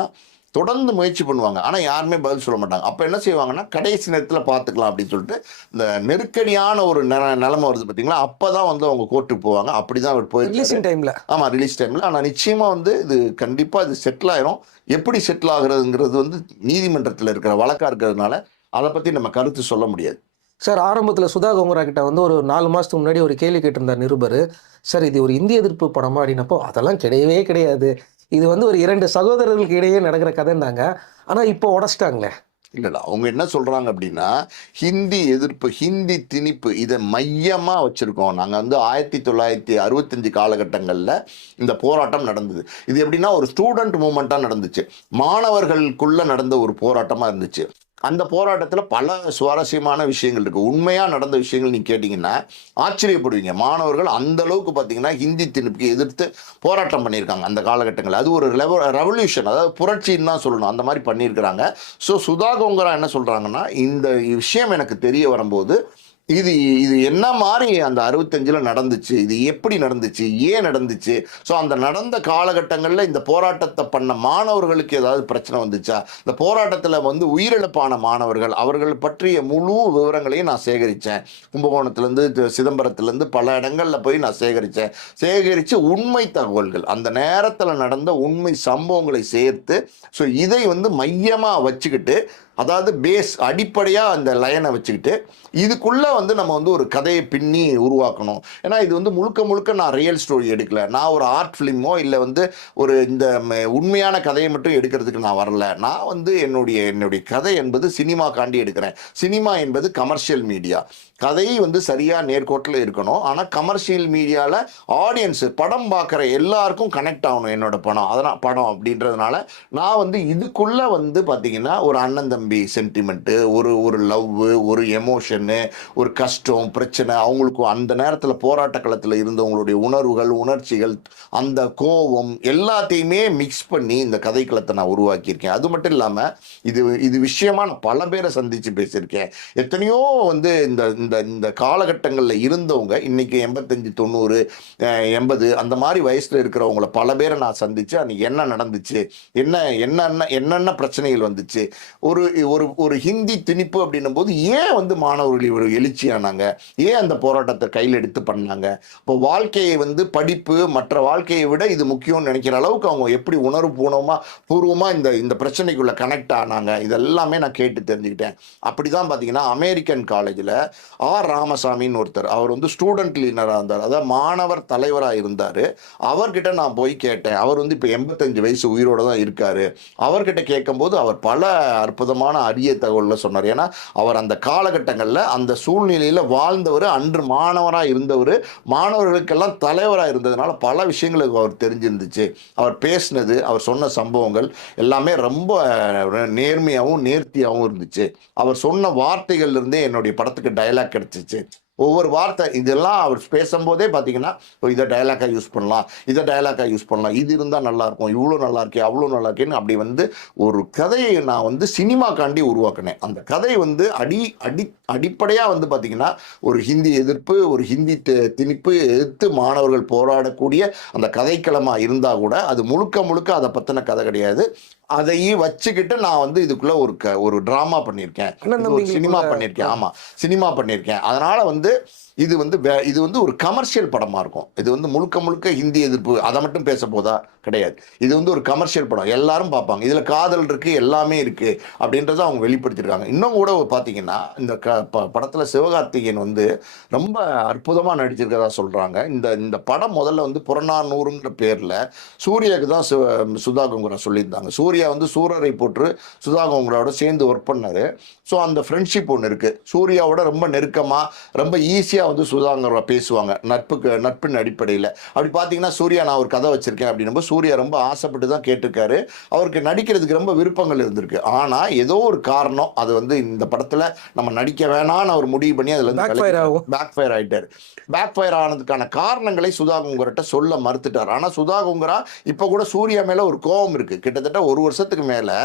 தொடர்ந்து முயற்சி பண்ணுவாங்க. ஆனால் யாருமே பதில் சொல்ல மாட்டாங்க. அப்போ என்ன செய்வாங்கன்னா, கடைசி நேரத்தில் பார்த்துக்கலாம் அப்படின்னு சொல்லிட்டு, இந்த நெருக்கடியான ஒரு நிலைமை வருது பார்த்தீங்களா, அப்போ தான் வந்து அவங்க கோர்ட்டுக்கு போவாங்க. அப்படி தான் அவர் போயிருக்காரு. ரிலீசிங் டைம்ல. ஆமாம், ரிலீஸ் டைமில். ஆனால் நிச்சயமாக வந்து இது கண்டிப்பாக இது செட்டில் ஆயிரும். எப்படி செட்டில் ஆகுறதுங்கிறது வந்து நீதிமன்றத்தில் இருக்கிற வழக்காக இருக்கிறதுனால அதை பற்றி நம்ம கருத்து சொல்ல முடியாது. சார் ஆரம்பத்தில் சுதா கோங்கரா கிட்ட வந்து ஒரு 4 மாதத்துக்கு முன்னாடி ஒரு கேள்வி கேட்டிருந்தார் நிருபர். சார் இது ஒரு இந்திய எதிர்ப்பு படமா அப்படின்னப்போ, அதெல்லாம் கிடையவே கிடையாது, இது வந்து ஒரு 2 சகோதரர்களுக்கு இடையே நடக்கிற கதைன்னாங்க. ஆனால் இப்போ உடச்சிட்டாங்களே. இல்ல. அவங்க என்ன சொல்றாங்க அப்படின்னா, ஹிந்தி எதிர்ப்பு, ஹிந்தி திணிப்பு இதை மையமா வச்சிருக்கோம். நாங்க வந்து 1965 காலகட்டங்கள்ல இந்த போராட்டம் நடந்தது. இது எப்படின்னா ஒரு ஸ்டூடெண்ட் மூவ்மெண்ட்டா நடந்துச்சு. மாணவர்களுக்குள்ள நடந்த ஒரு போராட்டமா இருந்துச்சு. அந்த போராட்டத்தில் பல சுவாரஸ்யமான விஷயங்கள் இருக்குது. உண்மையாக நடந்த விஷயங்கள் நீங்கள் கேட்டிங்கன்னா ஆச்சரியப்படுவீங்க. மாணவர்கள் அந்த அளவுக்கு பார்த்தீங்கன்னா ஹிந்தி திணிப்புக்கு எதிர்த்து போராட்டம் பண்ணியிருக்காங்க அந்த காலகட்டங்களில். அது ஒரு ரெவல்யூஷன், அதாவது புரட்சின்னு தான் சொல்லணும். அந்த மாதிரி பண்ணியிருக்கிறாங்க. ஸோ சுதா கோங்கரா என்ன சொல்கிறாங்கன்னா, இந்த விஷயம் எனக்கு தெரிய வரும்போது இது இது என்ன மாதிரி அந்த 65ல் நடந்துச்சு, இது எப்படி நடந்துச்சு, ஏன் நடந்துச்சு, ஸோ அந்த நடந்த காலகட்டங்களில் இந்த போராட்டத்தை பண்ண மாணவர்களுக்கு ஏதாவது பிரச்சனை வந்துச்சா, இந்த போராட்டத்தில் வந்து உயிரிழப்பான மாணவர்கள் அவர்கள் பற்றிய முழு விவரங்களையும் நான் சேகரித்தேன். கும்பகோணத்துலேருந்து சிதம்பரத்துலேருந்து பல இடங்களில் போய் நான் சேகரித்து உண்மை தகவல்கள், அந்த நேரத்தில் நடந்த உண்மை சம்பவங்களை சேர்த்து, ஸோ இதை வந்து மையமாக வச்சுக்கிட்டு, அதாவது பேஸ் அடிப்படையாக அந்த லைனை வச்சுக்கிட்டு இதுக்குள்ளே வந்து நம்ம வந்து ஒரு கதையை பின்னி உருவாக்கணும். ஏன்னா இது வந்து முழுக்க முழுக்க நான் ரியல் ஸ்டோரி எடுக்கல, நான் ஒரு ஆர்ட் ஃபிலிமோ இல்லை வந்து ஒரு இந்த உண்மையான கதையை மட்டும் எடுக்கிறதுக்கு நான் வரல. நான் வந்து என்னுடைய கதை என்பது சினிமாக்காண்டி எடுக்கிறேன். சினிமா என்பது கமர்ஷியல் மீடியா. கதை வந்து சரியாக நேர்கோட்டில் இருக்கணும். ஆனால் கமர்ஷியல் மீடியாவில் ஆடியன்ஸு படம் பார்க்குற எல்லாருக்கும் கனெக்ட் ஆகணும் என்னோட படம் அப்படின்றதுனால நான் வந்து இதுக்குள்ளே வந்து பார்த்திங்கன்னா ஒரு அண்ணன் தம்பி சென்டிமெண்ட்டு, ஒரு லவ்வு, ஒரு எமோஷனு, ஒரு கஷ்டம், பிரச்சனை, அவங்களுக்கும் அந்த நேரத்தில் போராட்ட களத்தில் இருந்தவங்களுடைய உணர்வுகள், உணர்ச்சிகள், அந்த கோபம் எல்லாத்தையுமே மிக்ஸ் பண்ணி இந்த கதைக்களத்தை நான் உருவாக்கியிருக்கேன். அது மட்டும் இல்லாமல் இது விஷயமா நான் பல பேரை சந்தித்து பேசியிருக்கேன். எத்தனையோ வந்து இந்த காலகட்டங்களில் இருந்தவங்க இன்னைக்கு 85, 90, 80 அந்த மாதிரி வயசில் இருக்கிறவங்கள பல பேரை நான் சந்தித்து அன்றைக்கி என்ன நடந்துச்சு, என்னென்ன பிரச்சனைகள் வந்துச்சு, ஒரு ஹிந்தி திணிப்பு அப்படின்னும் போது ஏன் வந்து மாணவர்கள் இவ்வளோ எழுச்சியானாங்க, ஏன் அந்த போராட்டத்தை கையில் எடுத்து பண்ணாங்க, இப்போ வாழ்க்கையை வந்து படிப்பு மற்ற வாழ்க்கையை விட இது முக்கியம்னு நினைக்கிற அளவுக்கு அவங்க எப்படி பூர்வமாக இந்த பிரச்சனைக்குள்ளே கனெக்ட் ஆனாங்க, இதெல்லாமே நான் கேட்டு தெரிஞ்சுக்கிட்டேன். அப்படி தான் பார்த்தீங்கன்னா அமெரிக்கன் காலேஜில் ஆர் ராமசாமின்னு ஒருத்தர், அவர் வந்து ஸ்டூடெண்ட் லீடராக இருந்தார், அதாவது மாணவர் தலைவராக இருந்தார். அவர்கிட்ட நான் போய் கேட்டேன். அவர் வந்து இப்போ 85 வயசு உயிரோடு தான் இருக்கார். அவர்கிட்ட கேட்கும்போது அவர் பல அற்புதமான அரிய தகவல்களை சொன்னார். ஏன்னா அவர் அந்த காலகட்டங்களில் அந்த சூழ்நிலையில் வாழ்ந்தவர், அன்று மாணவராக இருந்தவர், மாணவர்களுக்கெல்லாம் தலைவராக இருந்ததுனால பல விஷயங்களுக்கு அவர் தெரிஞ்சிருந்துச்சு. அவர் பேசினது, அவர் சொன்ன சம்பவங்கள் எல்லாமே ரொம்ப நேர்மையாகவும் நேர்த்தியாகவும் இருந்துச்சு. அவர் சொன்ன வார்த்தைகள்லேருந்தே என்னுடைய படத்துக்கு டைலாக் கிடைச்சிச்சு. ஒவ்வொரு வார்த்தை இதெல்லாம் அவர் பேசும்போதே பார்த்தீங்கன்னா இதை டைலாக்காக யூஸ் பண்ணலாம், இது இருந்தால் நல்லாயிருக்கும், இவ்வளோ நல்லா இருக்கே, அவ்வளோ நல்லா இருக்கேன்னு அப்படி வந்து ஒரு கதையை நான் வந்து சினிமாக்காண்டி உருவாக்கினேன். அந்த கதை வந்து அடிப்படையாக வந்து பார்த்திங்கன்னா ஒரு ஹிந்தி எதிர்ப்பு, ஒரு ஹிந்தி திணிப்பு எதிர்த்து மாணவர்கள் போராடக்கூடிய அந்த கதைக்களமாக இருந்தால் கூட அது முழுக்க அதை பற்றின கதை கிடையாது. அதையும் வச்சுக்கிட்டு நான் வந்து இதுக்குள்ள ஒரு டிராமா பண்ணியிருக்கேன், சினிமா பண்ணியிருக்கேன். ஆமாம், சினிமா பண்ணியிருக்கேன். அதனால வந்து இது வந்து ஒரு கமர்ஷியல் படமாக இருக்கும். இது வந்து முழுக்க ஹிந்தி எதிர்ப்பு அதை மட்டும் பேச போதா கிடையாது. இது வந்து ஒரு கமர்ஷியல் படம், எல்லாரும் பார்ப்பாங்க. இதில் காதல் இருக்குது, எல்லாமே இருக்குது அப்படின்றத அவங்க வெளிப்படுத்தியிருக்காங்க. இன்னும் கூட பார்த்தீங்கன்னா இந்த படத்தில் சிவகார்த்திகேயன் வந்து ரொம்ப அற்புதமாக நடிச்சிருக்கிறதா சொல்கிறாங்க. இந்த படம் முதல்ல வந்து புறநானூறுங்கிற பேரில் சூர்யாவுக்கு தான் சுதா கோங்கரா சொல்லியிருந்தாங்க. சூர்யா வந்து சூரரை போட்டு சுதா கோங்கராவோட சேர்ந்து ஒர்க் பண்ணார். ஸோ அந்த ஃப்ரெண்ட்ஷிப் ஒன்று இருக்குது. சூர்யாவோட ரொம்ப நெருக்கமாக, ரொம்ப ஈஸியாக வந்து சுதா கோங்கரா பேசுவாங்க, நட்பின் அடிப்படையில். அப்படி பார்த்தீங்கன்னா சூர்யா நான் ஒரு கதை வச்சிருக்கேன் அப்படின்னும் சூர்யா ரொம்ப ஆசைப்பட்டு தான் கேட்டிருக்காரு. அவருக்கு நடிக்கிறதுக்கு ரொம்ப விருப்பங்கள் இருந்திருக்கு. ஆனால் ஏதோ ஒரு காரணம் அது வந்து இந்த படத்தில் நம்ம நடிக்க வேணான்னு அவர் முடிவு பண்ணி அதில் பேக் ஃபயர் ஆகிட்டார். பேக் ஃபயர் ஆனதுக்கான காரணங்களை சுதா கோங்கராட்ட சொல்ல மறுத்துட்டார். ஆனால் சுதா கோங்கரா இப்போ கூட சூர்யா மேலே ஒரு கோபம் இருக்குது. கிட்டத்தட்ட 1 வருஷத்துக்கு மேலே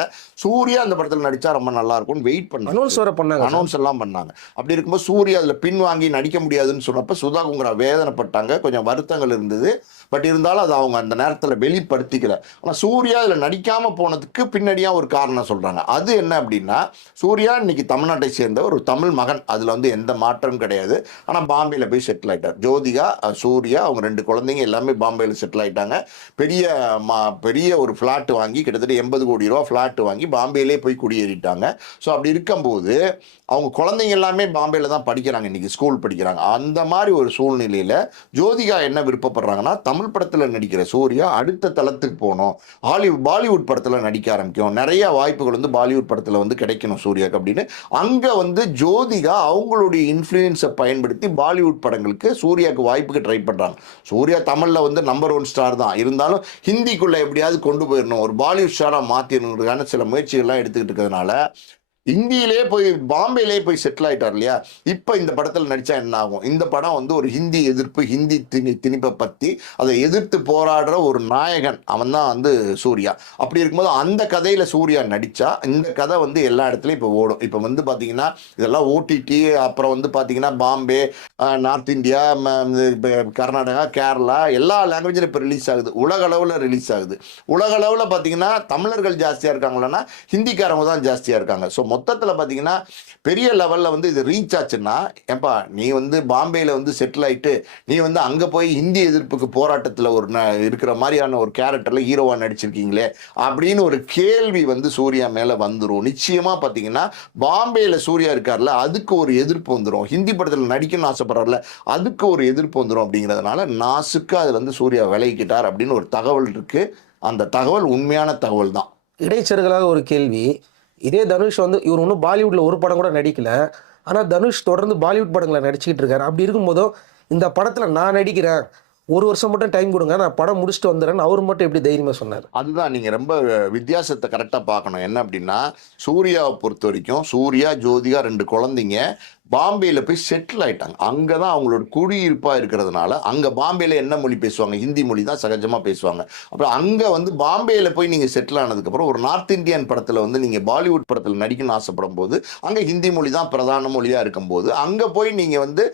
சூர்யா அந்த படத்தில் நடித்தா ரொம்ப நல்லா இருக்கும்னு வெயிட் பண்ணாங்க, அனௌன்ஸ் எல்லாம் பண்ணாங்க. அப்படி இருக்கும்போது சூர்யா அதில் பின் வாங்கி நடிக்க முடியாதுன்னு சொன்னப்ப சுதா குங்கரா வேதனைப்பட்டாங்க, கொஞ்சம் வருத்தங்கள் இருந்தது. பட் இருந்தாலும் அது அவங்க அந்த நேரத்தில் வெளிப்படுத்திக்கல. ஆனால் சூர்யா இதில் நடிக்காமல் போனதுக்கு பின்னாடியாக ஒரு காரணம் சொல்கிறாங்க. அது என்ன அப்படின்னா, சூர்யா இன்னைக்கு தமிழ்நாட்டை சேர்ந்த ஒரு தமிழ் மகன், அதில் வந்து எந்த மாற்றமும் கிடையாது. ஆனால் பாம்பேயில் போய் செட்டில் ஆகிட்டார். ஜோதிகா, சூர்யா அவங்க 2 குழந்தைங்க எல்லாமே பாம்பேயில் செட்டில் ஆகிட்டாங்க. பெரிய பெரிய ஒரு ஃப்ளாட் வாங்கி கிட்டத்தட்ட 80 கோடி ரூபா ஃப்ளாட் வாங்கி பாம்பேலே போய் குடியேறிட்டாங்க. ஸோ அப்படி இருக்கும்போது அவங்க குழந்தைங்க எல்லாமே பாம்பேல தான் படிக்கிறாங்க, இன்னைக்கு ஸ்கூல் படிக்கிறாங்க. அந்த மாதிரி ஒரு சூழ்நிலையில் ஜோதிகா என்ன விருப்பப்படுறாங்கன்னா, தமிழ் படத்தில் நடிக்கிற சூர்யா அடுத்த தளத்துக்கு போகணும், பாலிவுட் படத்தில் நடிக்க ஆரம்பிக்கும், நிறைய வாய்ப்புகள் வந்து பாலிவுட் படத்தில் வந்து கிடைக்கணும் சூர்யாக்கு அப்படின்னு அங்கே வந்து ஜோதிகா அவங்களுடைய இன்ஃப்ளூயன்ஸை பயன்படுத்தி பாலிவுட் படங்களுக்கு சூர்யாவுக்கு வாய்ப்புக்கு ட்ரை பண்ணுறாங்க. சூர்யா தமிழில் வந்து நம்பர் 1 ஸ்டார் தான், இருந்தாலும் ஹிந்திக்குள்ளே எப்படியாவது கொண்டு போயிடணும், ஒரு பாலிவுட் ஸ்டாராக மாற்றிடணுன்றதுக்கான சில முயற்சிகள்லாம் எடுத்துக்கிட்டு இருக்கிறதுனால இந்தியிலே போய் பாம்பேலே போய் செட்டில் ஆயிட்டார் இல்லையா. இப்போ இந்த படத்தில் நடித்தா என்ன ஆகும்? இந்த படம் வந்து ஒரு ஹிந்தி எதிர்ப்பு, ஹிந்தி திணிப்பை பற்றி அதை எதிர்த்து போராடுற ஒரு நாயகன், அவன் தான் வந்து சூர்யா. அப்படி இருக்கும்போது அந்த கதையில் சூர்யா நடித்தா இந்த கதை வந்து எல்லா இடத்துலையும் இப்போ ஓடும். இப்போ வந்து பார்த்தீங்கன்னா இதெல்லாம் ஓடிடி, அப்புறம் வந்து பார்த்தீங்கன்னா பாம்பே, நார்த் இந்தியா, கர்நாடகா, கேரளா எல்லா லாங்குவேஜிலும் இப்போ ரிலீஸ் ஆகுது. உலக அளவில் ரிலீஸ் ஆகுது. உலக அளவில் பார்த்தீங்கன்னா தமிழர்கள் ஜாஸ்தியாக இருக்காங்களன்னா ஹிந்திக்காரங்க தான் ஜாஸ்தியாக இருக்காங்க. ஸோ மொத்தத்தில் பார்த்தீங்கன்னா பெரிய லெவலில் வந்து இது ரீச் ஆச்சுன்னா, ஏப்பா நீ வந்து பாம்பேயில் வந்து செட்டில் ஆகிட்டு நீ வந்து அங்கே போய் ஹிந்தி எதிர்ப்புக்கு போராட்டத்தில் ஒரு இருக்கிற மாதிரியான ஒரு கேரக்டரில் ஹீரோவாக நடிச்சிருக்கீங்களே அப்படின்னு ஒரு கேள்வி வந்து சூர்யா மேலே வந்துடும். நிச்சயமாக பார்த்தீங்கன்னா பாம்பேயில் சூர்யா இருக்கார்ல, அதுக்கு ஒரு எதிர்ப்பு வந்துடும். ஹிந்தி படத்தில் நடிக்கணும்னு ஆசைப்படுறாருல, அதுக்கு ஒரு எதிர்ப்பு வந்துடும். அப்படிங்கிறதுனால நாசுக்கு அதில் வந்து சூர்யா விலகிக்கிட்டார் அப்படின்னு ஒரு தகவல் இருக்குது. அந்த தகவல் உண்மையான தகவல் தான். இடைச்செருகலாக ஒரு கேள்வி, இதே தனுஷ் வந்து இவர் இன்னும் பாலிவுட்டில் ஒரு படம் கூட நடிக்கல, ஆனால் தனுஷ் தொடர்ந்து பாலிவுட் படங்களை நடிச்சுக்கிட்டு இருக்காரு. அப்படி இருக்கும்போதும் இந்த படத்தில் நான் நடிக்கிறேன், 1 வருஷம் மட்டும் டைம் கொடுங்க, நான் படம் முடிச்சுட்டு வந்துடுறேன்னு அவர் மட்டும் எப்படி தைரியமாக சொன்னார்? அதுதான் நீங்கள் ரொம்ப வித்தியாசத்தை கரெக்டாக பார்க்கணும். என்ன அப்படின்னா, சூர்யாவை பொறுத்த வரைக்கும் சூர்யா, ஜோதிகா 2 குழந்தைங்க பாம்பேயில் போய் செட்டில் ஆகிட்டாங்க. அங்கே தான் அவங்களோட குடியிருப்பாக இருக்கிறதுனால அங்கே பாம்பேயில் என்ன மொழி பேசுவாங்க? ஹிந்தி மொழி தான் சகஜமாக பேசுவாங்க. அப்புறம் அங்கே வந்து பாம்பேயில் போய் நீங்கள் செட்டில் ஆனதுக்கப்புறம் ஒரு நார்த் இந்தியன் படத்தில் வந்து நீங்கள் பாலிவுட் படத்தில் நடிக்கணும்னு ஆசைப்படும் போது அங்கே ஹிந்தி மொழி தான் பிரதான மொழியாக இருக்கும்போது அங்கே போய் நீங்கள் வந்து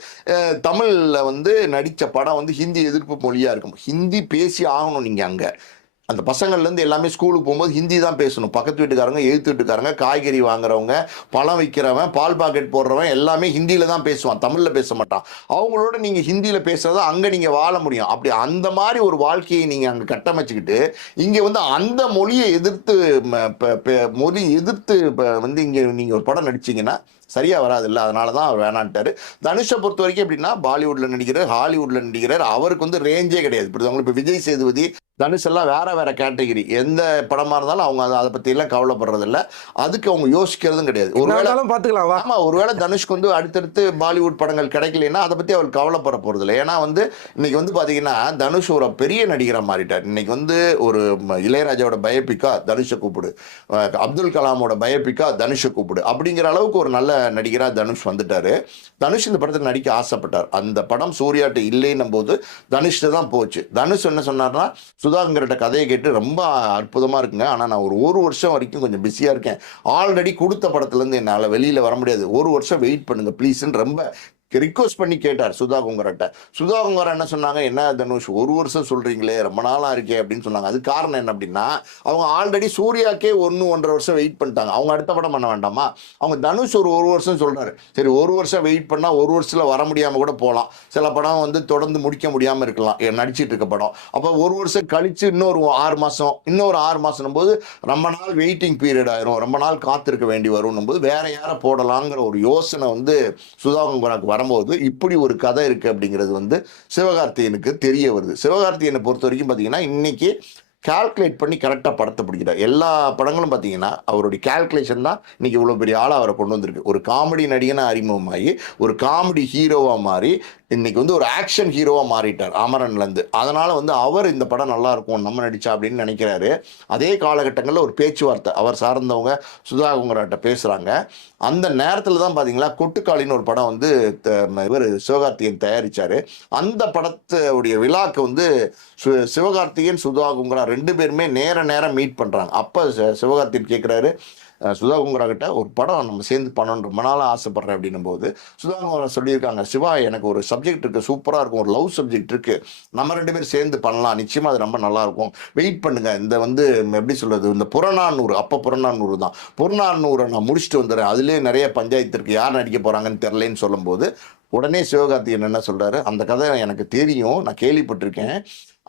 தமிழில் வந்து நடித்த படம் வந்து ஹிந்தி எதிர்ப்பு மொழியாக இருக்கும். ஹிந்தி பேசி ஆகணும். நீங்கள் அங்கே அந்த பசங்கள்லேருந்து எல்லாமே ஸ்கூலுக்கு போகும்போது ஹிந்தி தான் பேசணும். பக்கத்து வீட்டுக்காரங்க, எழுத்து வீட்டுக்காரங்க, காய்கறி வாங்குறவங்க, பழம் விற்கிறவன், பால் பாக்கெட் போடுறவன் எல்லாமே ஹிந்தியில் தான் பேசுவான், தமிழில் பேச மாட்டான். அவங்களோட நீங்கள் ஹிந்தியில் பேசுகிறதா அங்கே நீங்கள் வாழ முடியும். அப்படி அந்த மாதிரி ஒரு வாழ்க்கையை நீங்கள் அங்கே கட்டமைச்சிக்கிட்டு இங்கே வந்து அந்த மொழியை எதிர்த்து வந்து இங்கே நீங்கள் ஒரு படம் நடிச்சிங்கன்னா சரியாக வராது இல்லை. அதனால தான் அவர் வேணான்ட்டார். தனுஷை பொறுத்த வரைக்கும் எப்படின்னா, பாலிவுட்டில் நடிக்கிறார், ஹாலிவுட்டில் நடிக்கிறார், அவருக்கு வந்து ரேஞ்சே கிடையாது. இப்போ விஜய் சேதுபதி, தனுஷ் எல்லாம் வேற கேட்டகிரி. எந்த படமாக இருந்தாலும் அவங்க அதை பற்றியெல்லாம் கவலைப்படுறதில்ல, அதுக்கு அவங்க யோசிக்கிறதும் கிடையாது. ஒருவேளை பார்த்துக்கலாம். ஆமாம், ஒருவேளை தனுஷ்க்கு வந்து அடுத்தடுத்து பாலிவுட் படங்கள் கிடைக்கலன்னா அதை பற்றி அவர் கவலைப்பட போகிறதில்ல. ஏன்னா வந்து இன்னைக்கு வந்து பார்த்தீங்கன்னா தனுஷ் ஒரு பெரிய நடிகராக மாறிட்டார். இன்னைக்கு வந்து ஒரு இளையராஜாவோட பயோபிக்கா தனுஷை கூப்பிடு, அப்துல் கலாமோட பயோபிக்கா தனுஷை கூப்பிடு அப்படிங்கிற அளவுக்கு ஒரு நல்ல நடிகராக தனுஷ் வந்துட்டார். தனுஷ் இந்த படத்தில் நடிக்க ஆசைப்பட்டார். அந்த படம் சூர்யாட்ட இல்லைன்னும் போது தனுஷ்ட தான் போச்சு. தனுஷ் என்ன சொன்னார்னா, சுதாகர்கிட்ட கதையை கேட்டு ரொம்ப அற்புதமாக இருக்குங்க, ஆனால் நான் ஒரு வருஷம் வரைக்கும் கொஞ்சம் பிஸியாக இருக்கேன், ஆல்ரெடி கொடுத்த படத்துலேருந்து என்னால் வெளியில் வர முடியாது, 1 வருஷம் வெயிட் பண்ணுங்க ப்ளீஸ்ன்னு ரொம்ப ரிக்வஸ்ட் பண்ணி கேட்டார் சுதா குங்கரட்ட. சுதா குங்கரா என்ன சொன்னாங்க, என்ன தனுஷ் 1 வருஷம் சொல்கிறீங்களே, ரொம்ப நாளாக இருக்கே அப்படின்னு சொன்னாங்க. அது காரணம் என்ன அப்படின்னா, அவங்க ஆல்ரெடி சூர்யாக்கே 1-1.5 வருஷம் வெயிட் பண்ணிட்டாங்க. அவங்க அடுத்த படம் பண்ண வேண்டாமா? அவங்க தனுஷ் ஒரு வருஷம் சொல்கிறாரு. சரி, 1 வருஷம் வெயிட் பண்ணால் 1 வருஷத்தில் வர முடியாமல் கூட போகலாம். சில படம் வந்து தொடர்ந்து முடிக்க முடியாமல் இருக்கலாம், நடிச்சிட்டு இருக்க படம். அப்போ 1 வருஷம் கழித்து இன்னொரு 6 மாதம் போது ரொம்ப நாள் வெயிட்டிங் பீரியட் ஆயிரும், ரொம்ப நாள் காத்திருக்க வேண்டி வரும்னும் போது வேற யாரை போடலாங்கிற ஒரு யோசனை வந்து சுதா குங்கராக்கு வரும்போது இப்படி ஒரு கதை இருக்கு அப்படிங்கிறது வந்து சிவகார்த்திகேயனுக்கு தெரிய வருது. சிவகார்த்திகேயனை பொறுத்த வரைக்கும் பார்த்தீங்கன்னா இன்னைக்கு கால்குலேட் பண்ணி கரெக்டாக படத்தை பிடிக்கிறார். எல்லா படங்களும் பார்த்தீங்கன்னா அவருடைய கால்குலேஷன் தான் இன்னைக்கு இவ்வளோ பெரிய ஆளாக அவரை கொண்டு வந்திருக்கு. ஒரு காமெடி நடிகனாக அறிமுகமாகி ஒரு காமெடி ஹீரோவாக மாறி இன்னைக்கு வந்து ஒரு ஆக்ஷன் ஹீரோவாக மாறிட்டார் அமரன்லேருந்து. அதனால் வந்து அவர் இந்த படம் நல்லா இருக்கும் நம்ம நடிச்சா அப்படின்னு நினைக்கிறாரு. அதே காலகட்டங்களில் ஒரு பேச்சுவார்த்தை அவர் சார்ந்தவங்க சுதா குங்கராட்ட பேசுகிறாங்க. அந்த நேரத்தில் தான் பார்த்தீங்களா கொட்டுக்காளின்னு ஒரு படம் வந்து இவர் சிவகார்த்திகேயன் தயாரித்தார். அந்த படத்துடைய விழாக்கு வந்து சிவகார்த்திகேயன் சுதா குங்கரா 2 பேருமே நேரம் மீட் பண்ணுறாங்க. அப்போ சிவகார்த்திகேயன் கேட்குறாரு, சுதா கோங்கரா கிட்ட ஒரு படம் நம்ம சேர்ந்து பண்ணணும் ரொம்ப நாளாக ஆசைப்படுறேன் அப்படின்னும் போது சுதா கோங்கரா சொல்லியிருக்காங்க, சிவா எனக்கு ஒரு சப்ஜெக்ட் இருக்குது, சூப்பராக இருக்கும், ஒரு லவ் சப்ஜெக்ட் இருக்குது, நம்ம 2 பேரும் சேர்ந்து பண்ணலாம், நிச்சயமாக அது ரொம்ப நல்லாயிருக்கும், வெயிட் பண்ணுங்க, இந்த வந்து எப்படி சொல்கிறது, இந்த புறநானூறு, அப்போ புறநானூறு தான், புறநானூரை நான் முடிச்சுட்டு வந்துடுறேன், அதுலேயே நிறைய பஞ்சாயத்து இருக்குது, யார் நடிக்க போகிறாங்கன்னு தெரிலன்னு சொல்லும்போது உடனே சிவகார்த்திகேயன் என்ன சொல்றாரு, அந்த கதை எனக்கு தெரியும், நான் கேள்விப்பட்டிருக்கேன்,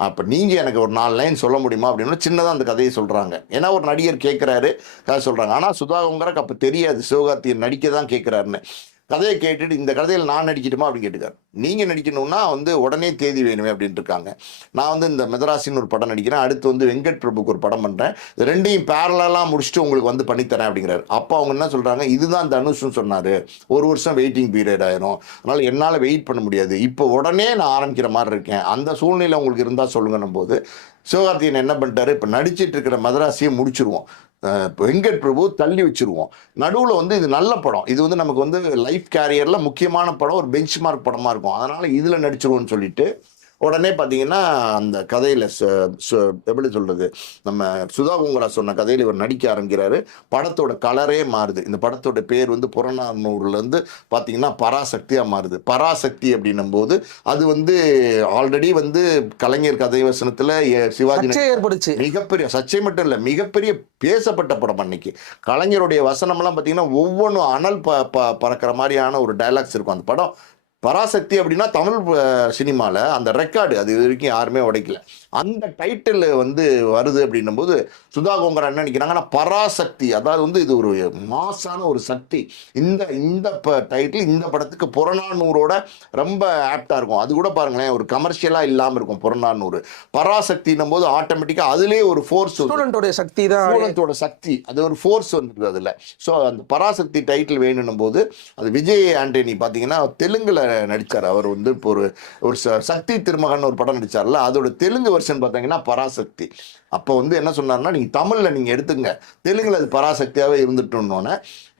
அப்போ நீங்கள் எனக்கு ஒரு 4 லைன் சொல்ல முடியுமா அப்படின்னு சின்னதாக அந்த கதையை சொல்கிறாங்க. ஏன்னா ஒரு நடிகர் கேட்குறாரு, கதை சொல்கிறாங்க. ஆனால் சுதா கோங்கராக்கு அப்போ தெரியாது சிவகார்த்திகேயன் நடிக்க தான் கேட்குறாருன்னு. கதையை கேட்டுட்டு இந்த கதையில் நான் நடிக்கட்டுமா அப்படின்னு கேட்டுக்காரு. நீங்கள் நடிக்கணும்னா வந்து உடனே தேதி வேணுமே அப்படின்ட்டு இருக்காங்க. நான் வந்து இந்த மெதராசின்னு ஒரு படம் நடிக்கிறேன், அடுத்து வந்து வெங்கட் பிரபுக்கு ஒரு படம் பண்ணுறேன், இது 2யும் பேரலாக முடிச்சுட்டு உங்களுக்கு வந்து பண்ணித்தரேன் அப்படிங்கிறாரு. அப்போ அவங்க என்ன சொல்கிறாங்க, இதுதான் தனுஷ்னு சொன்னார், 1 வருஷம் வெயிட்டிங் பீரியட் ஆயிரும், அதனால் என்னால் வெயிட் பண்ண முடியாது, இப்போ உடனே நான் ஆரம்பிக்கிற மாதிரி இருக்கேன், அந்த சூழ்நிலை உங்களுக்கு இருந்தால் சொல்லுங்கன்னும் போது சிவகார்த்திகேயன் என்ன பண்ணிட்டாரு, இப்போ நடிச்சிட்டு இருக்கிற மதராசியை முடிச்சிருவோம், வெங்கட் பிரபு தள்ளி வச்சிருவோம், நடுவில் வந்து இது நல்ல படம், இது வந்து நமக்கு வந்து லைஃப் கேரியரில் முக்கியமான படம், ஒரு பெஞ்ச் மார்க் படமாக இருக்கும், அதனால் இதில் நடிச்சிருவோம்னு சொல்லிட்டு உடனே பார்த்தீங்கன்னா அந்த கதையில் எப்படி சொல்கிறது, நம்ம சுதா கோங்கரா சொன்ன கதையில் இவர் நடிக்க ஆரம்பிக்கிறாரு. படத்தோட கலரே மாறுது. இந்த படத்தோட பேர் வந்து புறநானூறுலேருந்து பார்த்தீங்கன்னா பராசக்தியாக மாறுது. பராசக்தி அப்படின்னும் போது அது வந்து ஆல்ரெடி வந்து கலைஞர் கதை வசனத்தில் சிவாஜி ஏற்படுச்சு, மிகப்பெரிய சர்ச்சை மட்டும் இல்லை, மிகப்பெரிய பேசப்பட்ட படம். அன்னைக்கு கலைஞருடைய வசனம்லாம் பார்த்தீங்கன்னா ஒவ்வொன்றும் அனல் பறக்கிற மாதிரியான ஒரு டைலாக்ஸ் இருக்கும் அந்த படம். பராசக்தி அப்படின்னா தமிழ் சினிமாவில் அந்த ரெக்கார்டு அது வரைக்கும் யாருமே உடைக்கல. அந்த டைட்டில் வந்து வருது அப்படின்னும் போது சுதா கோங்கரா என்ன நினைக்கிறாங்கன்னா, பராசக்தி அதாவது வந்து இது ஒரு மாசான ஒரு சக்தி, இந்த டைட்டில் இந்த படத்துக்கு புறநானூரோட ரொம்ப ஆப்டாக இருக்கும். அது கூட பாருங்களேன், ஒரு கமர்ஷியலாக இல்லாமல் இருக்கும் புறநானூறு. பராசக்தின்னும் போது ஆட்டோமேட்டிக்காக அதுலேயே ஒரு ஃபோர்ஸ், ஸ்டூடெண்டோட சக்தி தான், ஸ்டூடெண்டோட சக்தி, அது ஒரு ஃபோர்ஸ் வந்துருக்குது அதில். ஸோ அந்த பராசக்தி டைட்டில் வேணும்னும் போது அது விஜய் ஆண்டனி பார்த்தீங்கன்னா தெலுங்குல நடித்தார். அவர் வந்து இப்போ ஒரு சக்தி திருமகன் ஒரு படம் நடித்தார்ல, அதோட தெலுங்கு வெர்ஷன் பார்த்தீங்கன்னா பராசக்தி. அப்போ வந்து என்ன சொன்னார்னா, நீங்கள் தமிழில் நீங்கள் எடுத்துங்க, தெலுங்கில் அது பராசக்தியாகவே இருந்துட்டோன்னொன்னே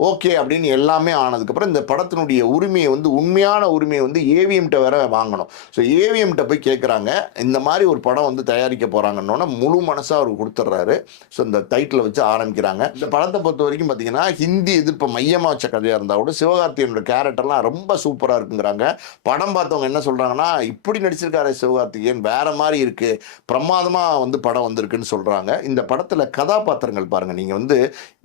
ஓகே அப்படின்னு எல்லாமே ஆனதுக்கப்புறம் இந்த படத்தினுடைய உரிமையை வந்து உண்மையான உரிமையை வந்து ஏவிஎம்கிட்ட வேற வாங்கணும். ஸோ ஏவிஎம்கிட்ட போய் கேட்குறாங்க, இந்த மாதிரி ஒரு படம் வந்து தயாரிக்க போகிறாங்கன்னொன்னே முழு மனசாக அவர் கொடுத்துட்றாரு. ஸோ இந்த டைட்டிலை வச்சு ஆரம்பிக்கிறாங்க. இந்த படத்தை பொறுத்த வரைக்கும் பார்த்தீங்கன்னா ஹிந்தி எதிர்ப்பை மையமாக வச்ச கதையாக இருந்தால் கூட சிவகார்த்திகேயனோட கேரக்டர்லாம் ரொம்ப சூப்பராக இருக்குங்கிறாங்க. படம் பார்த்தவங்க என்ன சொல்கிறாங்கன்னா, இப்படி நடிச்சிருக்காரு சிவகார்த்திகேயன், வேற மாதிரி இருக்குது, பிரமாதமாக வந்து படம் வந்திருக்குன்னு சொல்கிறாங்க. இந்த படத்தில் கதாபாத்திரங்கள் பாருங்கள், நீங்கள் வந்து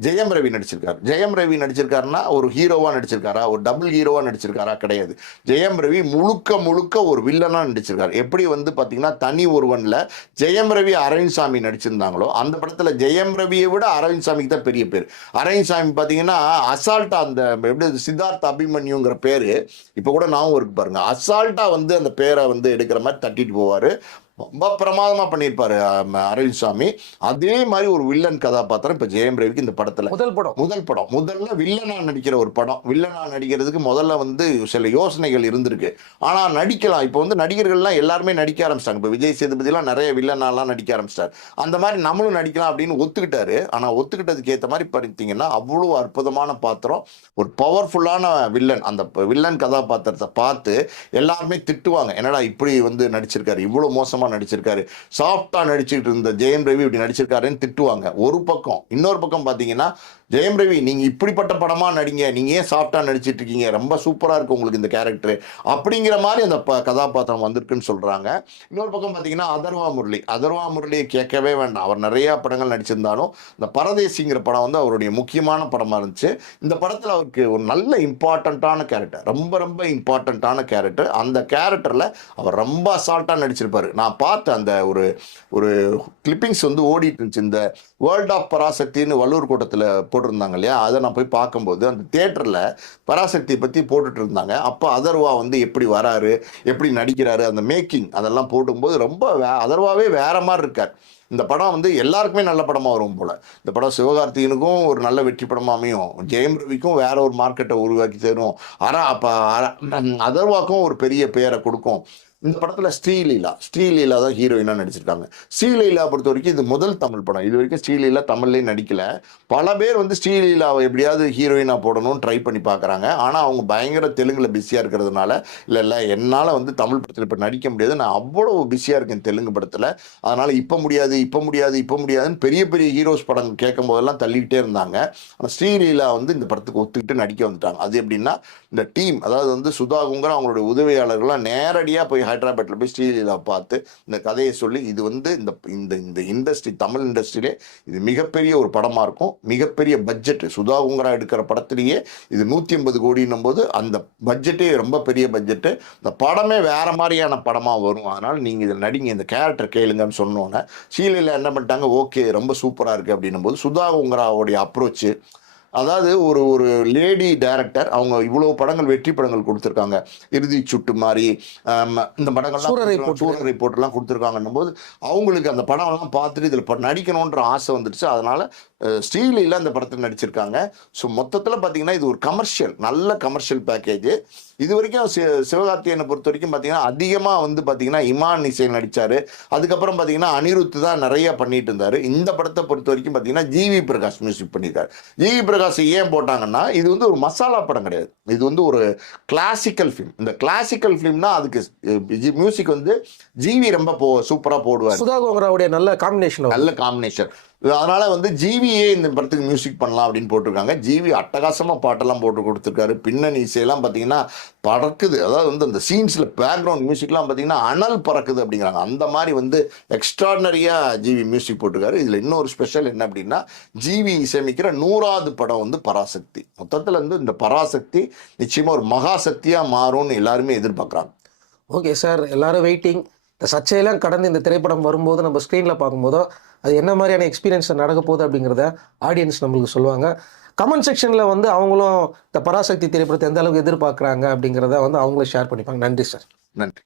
ஜெயம் ரவி நடிச்சிருக்காரு. ஜெயம் ரவி நடிச்சிருக்காருன்னா ஒரு ஹீரோவாக நடிச்சிருக்காரா, ஒரு டபுள் ஹீரோவாக நடிச்சிருக்காரா? கிடையாது. ஜெயம் ரவி முழுக்க ஒரு வில்லனாக நடிச்சிருக்காரு. எப்படி வந்து பார்த்தீங்கன்னா தனி ஒருவனில் ஜெயம் ரவி அரவிந்த் சாமி நடிச்சிருந்தாங்களோ அந்த படத்தில் ஜெயம் ரவியை விட அரவிந்த் சாமிக்கு தான் பெரிய பேர். அரவிந்த் சாமி பார்த்தீங்கன்னா அசால்ட்டாக அந்த எப்படி சித்தார்த் அபிமன்யுங்கிற பேர் இப்போ கூட நாவும் இருக்கு பாருங்க, அசால்ட்டாக வந்து அந்த பேரை வந்து எடுக்கிற மாதிரி தட்டிட்டு போவார். ரொம்ப பிரமாதமாக பண்ணியிருப்பாரு அரவிந்த் சாமி. அதே மாதிரி ஒரு வில்லன் கதாபாத்திரம் இப்போ ஜெயம் ரவிக்கு இந்த படத்தில் முதல்ல வில்லனா நடிக்கிற ஒரு படம். வில்லனா நடிக்கிறதுக்கு முதல்ல வந்து சில யோசனைகள் இருந்திருக்கு, ஆனால் நடிக்கலாம். இப்போ வந்து நடிகர்கள்லாம் எல்லாருமே நடிக்க ஆரம்பிச்சிட்டாங்க. இப்போ விஜய் சேதுபதிலாம் நிறைய வில்லனாலாம் நடிக்க ஆரம்பிச்சிட்டார். அந்த மாதிரி நம்மளும் நடிக்கலாம் அப்படின்னு ஒத்துக்கிட்டாரு. ஆனால் ஒத்துக்கிட்டதுக்கு ஏற்ற மாதிரி பார்த்தீங்கன்னா அவ்வளோ அற்புதமான பாத்திரம், ஒரு பவர்ஃபுல்லான வில்லன். அந்த வில்லன் கதாபாத்திரத்தை பார்த்து எல்லாருமே திட்டுவாங்க, என்னடா இப்படி வந்து நடிச்சிருக்காரு, இவ்வளோ மோசமாக நடிச்சிருக்காரு, சாஃப்டா நடிச்சுட்டு இருந்த ஜெயம் ரவி இப்படி நடிச்சிருக்காருன்னு திட்டுவாங்க ஒரு பக்கம். இன்னொரு பக்கம் பார்த்தீங்கன்னா ஜெயம் ரவி நீங்க இப்படிப்பட்ட படமா நடிங்க, நீங்க ஏன் சாஃப்டா நடிச்சிட்டு இருக்கீங்க, ரொம்ப சூப்பரா இருக்கு உங்களுக்கு இந்த கேரக்டர் அப்படிங்கிற மாதிரி அந்த கதாபாத்திரம் வந்திருக்குன்னு சொல்றாங்க. இன்னொரு பக்கம் பார்த்தீங்கன்னா அதர்வா முரளியை கேட்கவே வேண்டாம். அவர் நிறைய படங்கள் நடிச்சிருந்தாலும் இந்த பரதேசிங்கிற படம் வந்து அவருடைய முக்கியமான படமா இருந்துச்சு. இந்த படத்தில் அவருக்கு ஒரு நல்ல இம்பார்ட்டண்ட்டான கேரக்டர், ரொம்ப இம்பார்ட்டண்ட்டான கேரக்டர். அந்த கேரக்டர்ல அவர் ரொம்ப அசால்ட்டா நடிச்சிருப்பாரு. நான் பார்த்த அந்த ஒரு கிளிப்பிங்ஸ் வந்து ஓடிட்டு இருந்துச்சு. இந்த வேர்ல்ட் ஆஃப் பராசக்தின்னு வள்ளூர் கோட்டத்தில் போட்டிருந்தாங்க இல்லையா, அதை நான் போய் பார்க்கும்போது அந்த தியேட்டரில் பராசக்தியை பற்றி போட்டுட்டு இருந்தாங்க. அப்போ அதர்வா வந்து எப்படி வராரு, எப்படி நடிக்கிறாரு, அந்த மேக்கிங் அதெல்லாம் போடும்போது ரொம்ப அதர்வாவே வேற மாதிரி இருக்கார். இந்த படம் வந்து எல்லாருக்குமே நல்ல படமாக வரும் போல். இந்த படம் சிவகார்த்திகனுக்கும் ஒரு நல்ல வெற்றி படமாக அமையும், ஜெயம் ரவிக்கும் வேற ஒரு மார்க்கெட்டை உருவாக்கி தரும், அதர்வாக்கும் ஒரு பெரிய பேரை கொடுக்கும். இந்த படத்துல ஸ்ரீலீலா தான் ஹீரோயினா நடிச்சிருக்காங்க. ஸ்ரீலீலா பொறுத்த வரைக்கும் இது முதல் தமிழ் படம். இது வரைக்கும் ஸ்ரீலீலா தமிழ்லயே நடிக்கல. பல பேர் வந்து ஸ்ரீலீலாவை எப்படியாவது ஹீரோயினா போடணும்னு ட்ரை பண்ணி பார்க்குறாங்க. ஆனா அவங்க பயங்கர தெலுங்குல பிஸியா இருக்கிறதுனால, இல்ல என்னால வந்து தமிழ் படத்துல இப்ப நடிக்க முடியாது, நான் அவ்வளவு பிஸியா இருக்கேன் தெலுங்கு படத்துல, அதனால இப்ப முடியாதுன்னு பெரிய பெரிய ஹீரோஸ் படம் கேட்கும் போதெல்லாம் தள்ளிக்கிட்டே இருந்தாங்க. ஆனா ஸ்ரீலீலா வந்து இந்த படத்துக்கு ஒத்துக்கிட்டு நடிக்க வந்துட்டாங்க. அது எப்படின்னா, இந்த டீம், அதாவது வந்து சுதா குங்கர் அவங்களுடைய உதவியாளர்கள்லாம் நேரடியா போய் ஹைதராபாத்ல போய் ஸ்ரீலீலா பார்த்து இந்த கதையை சொல்லி, இது வந்து இந்த இந்த இந்த இண்டஸ்ட்ரி, தமிழ் இண்டஸ்ட்ரியிலே இது மிகப்பெரிய ஒரு படமா இருக்கும், மிகப்பெரிய பட்ஜெட், சுதா குங்கரா எடுக்கிற படத்திலேயே இது 150 கோடின்னும் போது அந்த பட்ஜெட்டே ரொம்ப பெரிய பட்ஜெட்டு, இந்த படமே வேற மாதிரியான படமா வரும், அதனால நீங்க இதில் நடிங்க, இந்த கேரக்டர் கேளுங்கன்னு சொன்னோன்னே ஸ்ரீலீலா என்ன பண்ணிட்டாங்க, ஓகே ரொம்ப சூப்பரா இருக்கு அப்படின்னும் போது சுதா குங்கராவுடைய அப்ரோச்சு, அதாவது ஒரு ஒரு லேடி டைரக்டர், அவங்க இவ்வளவு படங்கள் வெற்றி படங்கள் கொடுத்துருக்காங்க, இறுதி சுட்டு மாதிரி இந்த படங்கள்லாம் சூரரை ரிப்போர்ட்லாம் கொடுத்துருக்காங்கன்னும் போது அவங்களுக்கு அந்த படம்லாம் பார்த்துட்டு இதில் நடிக்கணுன்ற ஆசை வந்துடுச்சு. அதனால ஸ்ரீலீலா இந்த படத்தில் நடிச்சிருக்காங்க. ஸோ மொத்தத்தில் பார்த்தீங்கன்னா இது ஒரு கமர்ஷியல், நல்ல கமர்ஷியல் பேக்கேஜ். இது வரைக்கும் சிவகார்த்திகேயனை பொறுத்த வரைக்கும் பார்த்தீங்கன்னா அதிகமாக வந்து பார்த்தீங்கன்னா இமான் இசையில் நடித்தார். அதுக்கப்புறம் பார்த்தீங்கன்னா அனிருத் தான் நிறைய பண்ணிட்டு இருந்தார். இந்த படத்தை பொறுத்த வரைக்கும் பார்த்தீங்கன்னா ஜிவி பிரகாஷ் மியூசிக் பண்ணியிருக்காரு. ஜிவி பிரகாஷ் ஏன் போட்டாங்கன்னா, இது வந்து ஒரு மசாலா படம் கிடையாது, இது வந்து ஒரு கிளாசிக்கல் ஃபிலிம். இந்த கிளாசிக்கல் ஃபிலிம்னா அதுக்கு மியூசிக் வந்து ஜிவி ரொம்ப சூப்பராக போடுவார். சுதா கோங்கராவுடைய நல்ல காம்பினேஷன். அதனால வந்து ஜிவியே இந்த படத்துக்கு மியூசிக் பண்ணலாம் அப்படின்னு போட்டிருக்காங்க. ஜிவி அட்டகாசமா பாட்டெல்லாம் போட்டு கொடுத்துருக்காரு. பின்னணி இசையெல்லாம் பார்த்தீங்கன்னா பறக்குது, அதாவது வந்து அந்த சீன்ஸ்ல பேக்ரவுண்ட் மியூசிக்லாம் பார்த்தீங்கன்னா அனல் பறக்குது அப்படிங்கிறாங்க. அந்த மாதிரி வந்து எக்ஸ்ட்ராடனரியா ஜிவி மியூசிக் போட்டிருக்காரு. இதுல இன்னொரு ஸ்பெஷல் என்ன அப்படின்னா, ஜிவி இசையமைக்கிற 100வது படம் வந்து பராசக்தி. மொத்தத்தில் வந்து இந்த பராசக்தி நிச்சயமா ஒரு மகாசக்தியா மாறும்னு எல்லாருமே எதிர்பார்க்குறாங்க. ஓகே சார், எல்லாரும் வெயிட்டிங். இந்த சர்ச்சையெல்லாம் கடந்து இந்த திரைப்படம் வரும்போது நம்ம ஸ்க்ரீனில் பார்க்கும்போதோ அது என்ன மாதிரியான எக்ஸ்பீரியன்ஸ் நடக்க போகுது அப்படிங்கிறத ஆடியன்ஸ் நம்மளுக்கு சொல்லுவாங்க. கமெண்ட் செக்ஷனில் வந்து அவங்களும் இந்த பராசக்தி திரைப்படத்தை எந்த அளவுக்கு எதிர்பார்க்குறாங்க அப்படிங்கிறத வந்து அவங்களும் ஷேர் பண்ணிப்பாங்க. நன்றி சார். நன்றி.